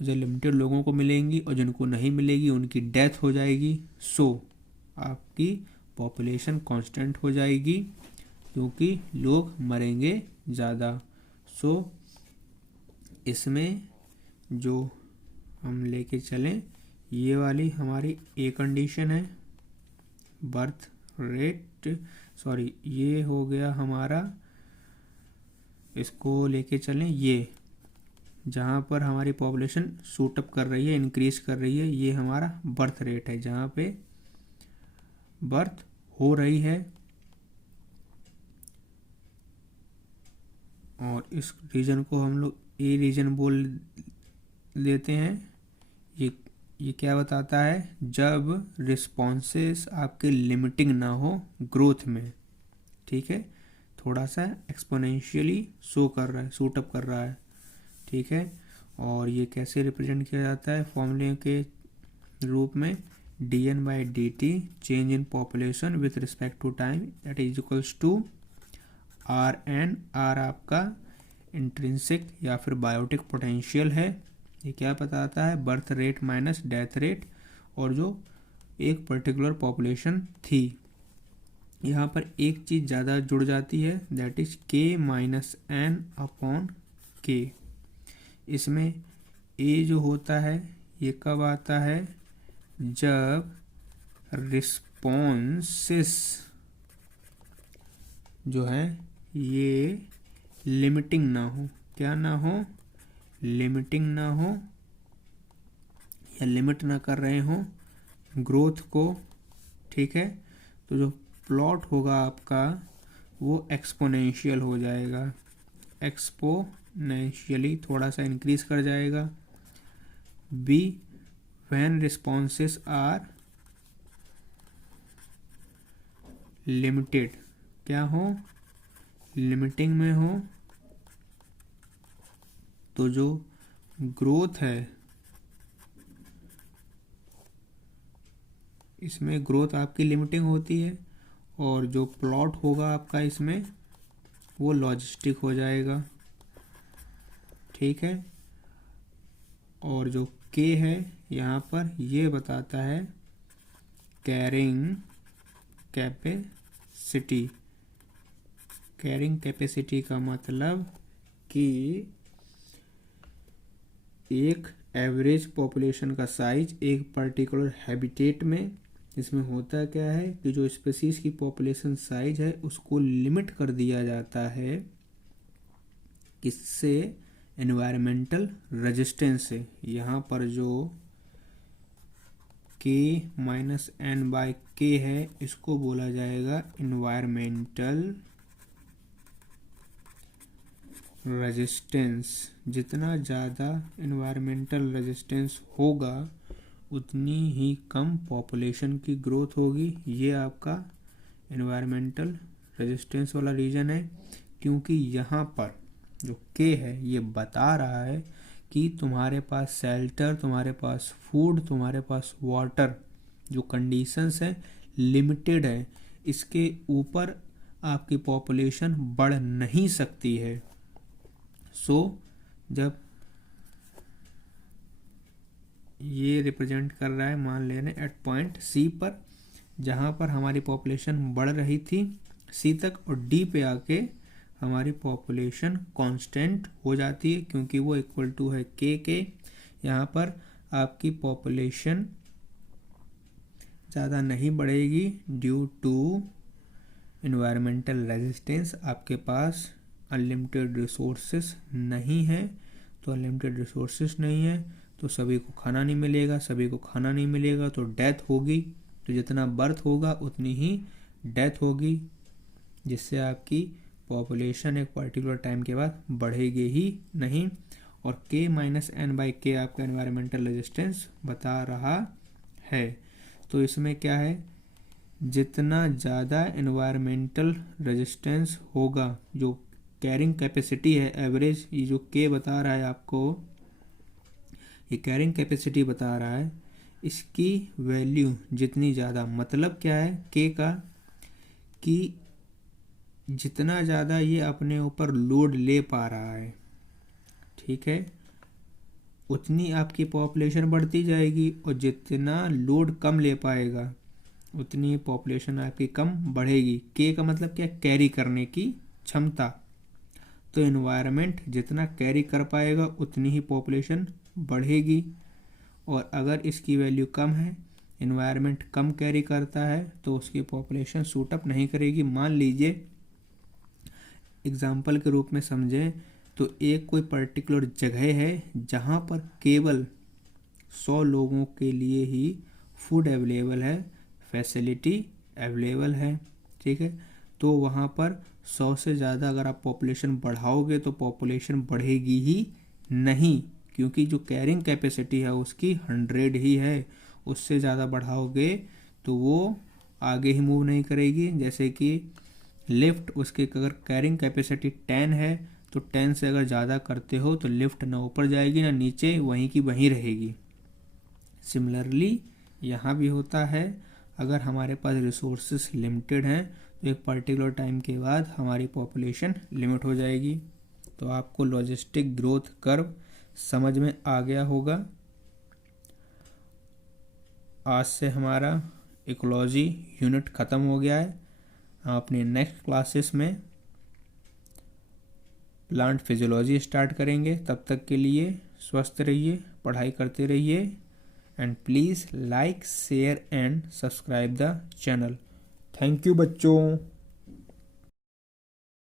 जो लिमिटेड लोगों को मिलेंगी और जिनको नहीं मिलेगी उनकी डेथ हो जाएगी। सो आपकी पॉपुलेशन कांस्टेंट हो जाएगी क्योंकि लोग मरेंगे ज़्यादा। सो इसमें जो हम लेके चलें ये वाली हमारी ए कंडीशन है, बर्थ रेट, सॉरी ये हो गया हमारा, इसको लेके चलें ये जहाँ पर हमारी पॉपुलेशन शूट अप कर रही है, इंक्रीज कर रही है, ये हमारा बर्थ रेट है जहाँ पे बर्थ हो रही है। और इस रीजन को हम लोग ए रीजन बोल देते हैं। ये क्या बताता है? जब रिस्पॉन्सेस आपके लिमिटिंग ना हो ग्रोथ में, ठीक है, थोड़ा सा एक्सपोनेंशियली शो कर रहा है, शूट अप कर रहा है, ठीक है। और ये कैसे रिप्रेजेंट किया जाता है? फॉर्मूले के रूप में dn/dt change in population with respect to time that is equals to Rn। R आपका इंट्रिंसिक या फिर बायोटिक पोटेंशियल है। ये क्या बताता है? Birth rate minus death rate और जो एक पर्टिकुलर पॉपुलेशन थी। यहाँ पर एक चीज़ ज़्यादा जुड़ जाती है दैट इज k-n/k। इसमें a जो होता है ये कब आता है? जब रिस्पॉन्सेस जो है ये लिमिटिंग ना हो। क्या ना हो? लिमिटिंग ना हो या लिमिट ना कर रहे हो ग्रोथ को, ठीक है। तो जो प्लॉट होगा आपका वो एक्सपोनेंशियल हो जाएगा, एक्सपोनेंशियली थोड़ा सा इंक्रीज कर जाएगा। B when responses are limited, क्या हो? लिमिटिंग में हो तो जो ग्रोथ है इसमें ग्रोथ आपकी लिमिटिंग होती है और जो प्लॉट होगा आपका इसमें वो लॉजिस्टिक हो जाएगा, ठीक है। और जो के है यहाँ पर ये बताता है कैरिंग कैपेसिटी। कैरिंग कैपेसिटी का मतलब कि एक एवरेज पॉपुलेशन का साइज एक पर्टिकुलर हैबिटेट में, इसमें होता क्या है कि जो स्पीसीज की पॉपुलेशन साइज है उसको लिमिट कर दिया जाता है, किससे? एनवायरमेंटल रेजिस्टेंस से। यहाँ पर जो k-n/k है इसको बोला जाएगा एनवायरमेंटल रेजिस्टेंस। जितना ज़्यादा एनवायरमेंटल रेजिस्टेंस होगा उतनी ही कम पॉपुलेशन की ग्रोथ होगी। ये आपका एनवायरमेंटल रेजिस्टेंस वाला रीजन है क्योंकि यहाँ पर जो के है ये बता रहा है कि तुम्हारे पास शेल्टर, तुम्हारे पास फूड, तुम्हारे पास वाटर, जो कंडीशंस है लिमिटेड है, इसके ऊपर आपकी पॉपुलेशन बढ़ नहीं सकती है। सो जब ये रिप्रेजेंट कर रहा है, मान लेने एट पॉइंट सी पर, जहाँ पर हमारी पॉपुलेशन बढ़ रही थी सी तक, और डी पे आके हमारी पॉपुलेशन कांस्टेंट हो जाती है क्योंकि वो इक्वल टू है के। यहाँ पर आपकी पॉपुलेशन ज़्यादा नहीं बढ़ेगी ड्यू टू इन्वायरमेंटल रेजिस्टेंस। आपके पास अनलिमिटेड रिसोर्सेस नहीं है, तो अनलिमिटेड रिसोर्सेस नहीं है तो सभी को खाना नहीं मिलेगा, सभी को खाना नहीं मिलेगा तो डेथ होगी, तो जितना बर्थ होगा उतनी ही डेथ होगी, जिससे आपकी पॉपुलेशन एक पर्टिकुलर टाइम के बाद बढ़ेगी ही नहीं। और k माइनस एन बाई के आपका एनवायरमेंटल रेजिस्टेंस बता रहा है। तो इसमें क्या है, जितना ज़्यादा एनवायरमेंटल रेजिस्टेंस होगा, जो कैरिंग कैपेसिटी है एवरेज, ये जो k बता रहा है आपको, ये कैरिंग कैपेसिटी बता रहा है, इसकी वैल्यू जितनी ज़्यादा, मतलब क्या है k का, कि जितना ज़्यादा ये अपने ऊपर लोड ले पा रहा है, ठीक है, उतनी आपकी पॉपुलेशन बढ़ती जाएगी, और जितना लोड कम ले पाएगा उतनी पॉपुलेशन आपकी कम बढ़ेगी। के का मतलब क्या, कैरी करने की क्षमता। तो एनवायरनमेंट जितना कैरी कर पाएगा उतनी ही पॉपुलेशन बढ़ेगी, और अगर इसकी वैल्यू कम है, एनवायरनमेंट कम कैरी करता है, तो उसकी पॉपुलेशन सूटअप नहीं करेगी। मान लीजिए एग्जाम्पल के रूप में समझें तो एक कोई पर्टिकुलर जगह है जहाँ पर केवल 100 लोगों के लिए ही फूड अवेलेबल है, फैसिलिटी अवेलेबल है, ठीक है, तो वहाँ पर 100 से ज़्यादा अगर आप पॉपुलेशन बढ़ाओगे तो पॉपुलेशन बढ़ेगी ही नहीं, क्योंकि जो कैरिंग कैपेसिटी है उसकी 100 ही है। उससे ज़्यादा बढ़ाओगे तो वो आगे ही मूव नहीं करेगी। जैसे कि लिफ्ट, उसके अगर कैरिंग कैपेसिटी 10 है तो 10 से अगर ज़्यादा करते हो तो लिफ्ट ना ऊपर जाएगी ना नीचे, वहीं की वहीं रहेगी। सिमिलरली यहाँ भी होता है, अगर हमारे पास रिसोर्सेस लिमिटेड हैं तो एक पर्टिकुलर टाइम के बाद हमारी पॉपुलेशन लिमिट हो जाएगी। तो आपको लॉजिस्टिक ग्रोथ कर्व समझ में आ गया होगा। आज से हमारा इकोलॉजी यूनिट ख़त्म हो गया है। हम अपने नेक्स्ट क्लासेस में प्लांट फिजियोलॉजी स्टार्ट करेंगे। तब तक के लिए स्वस्थ रहिए, पढ़ाई करते रहिए, and please like, share and subscribe the channel. Thank you बच्चों।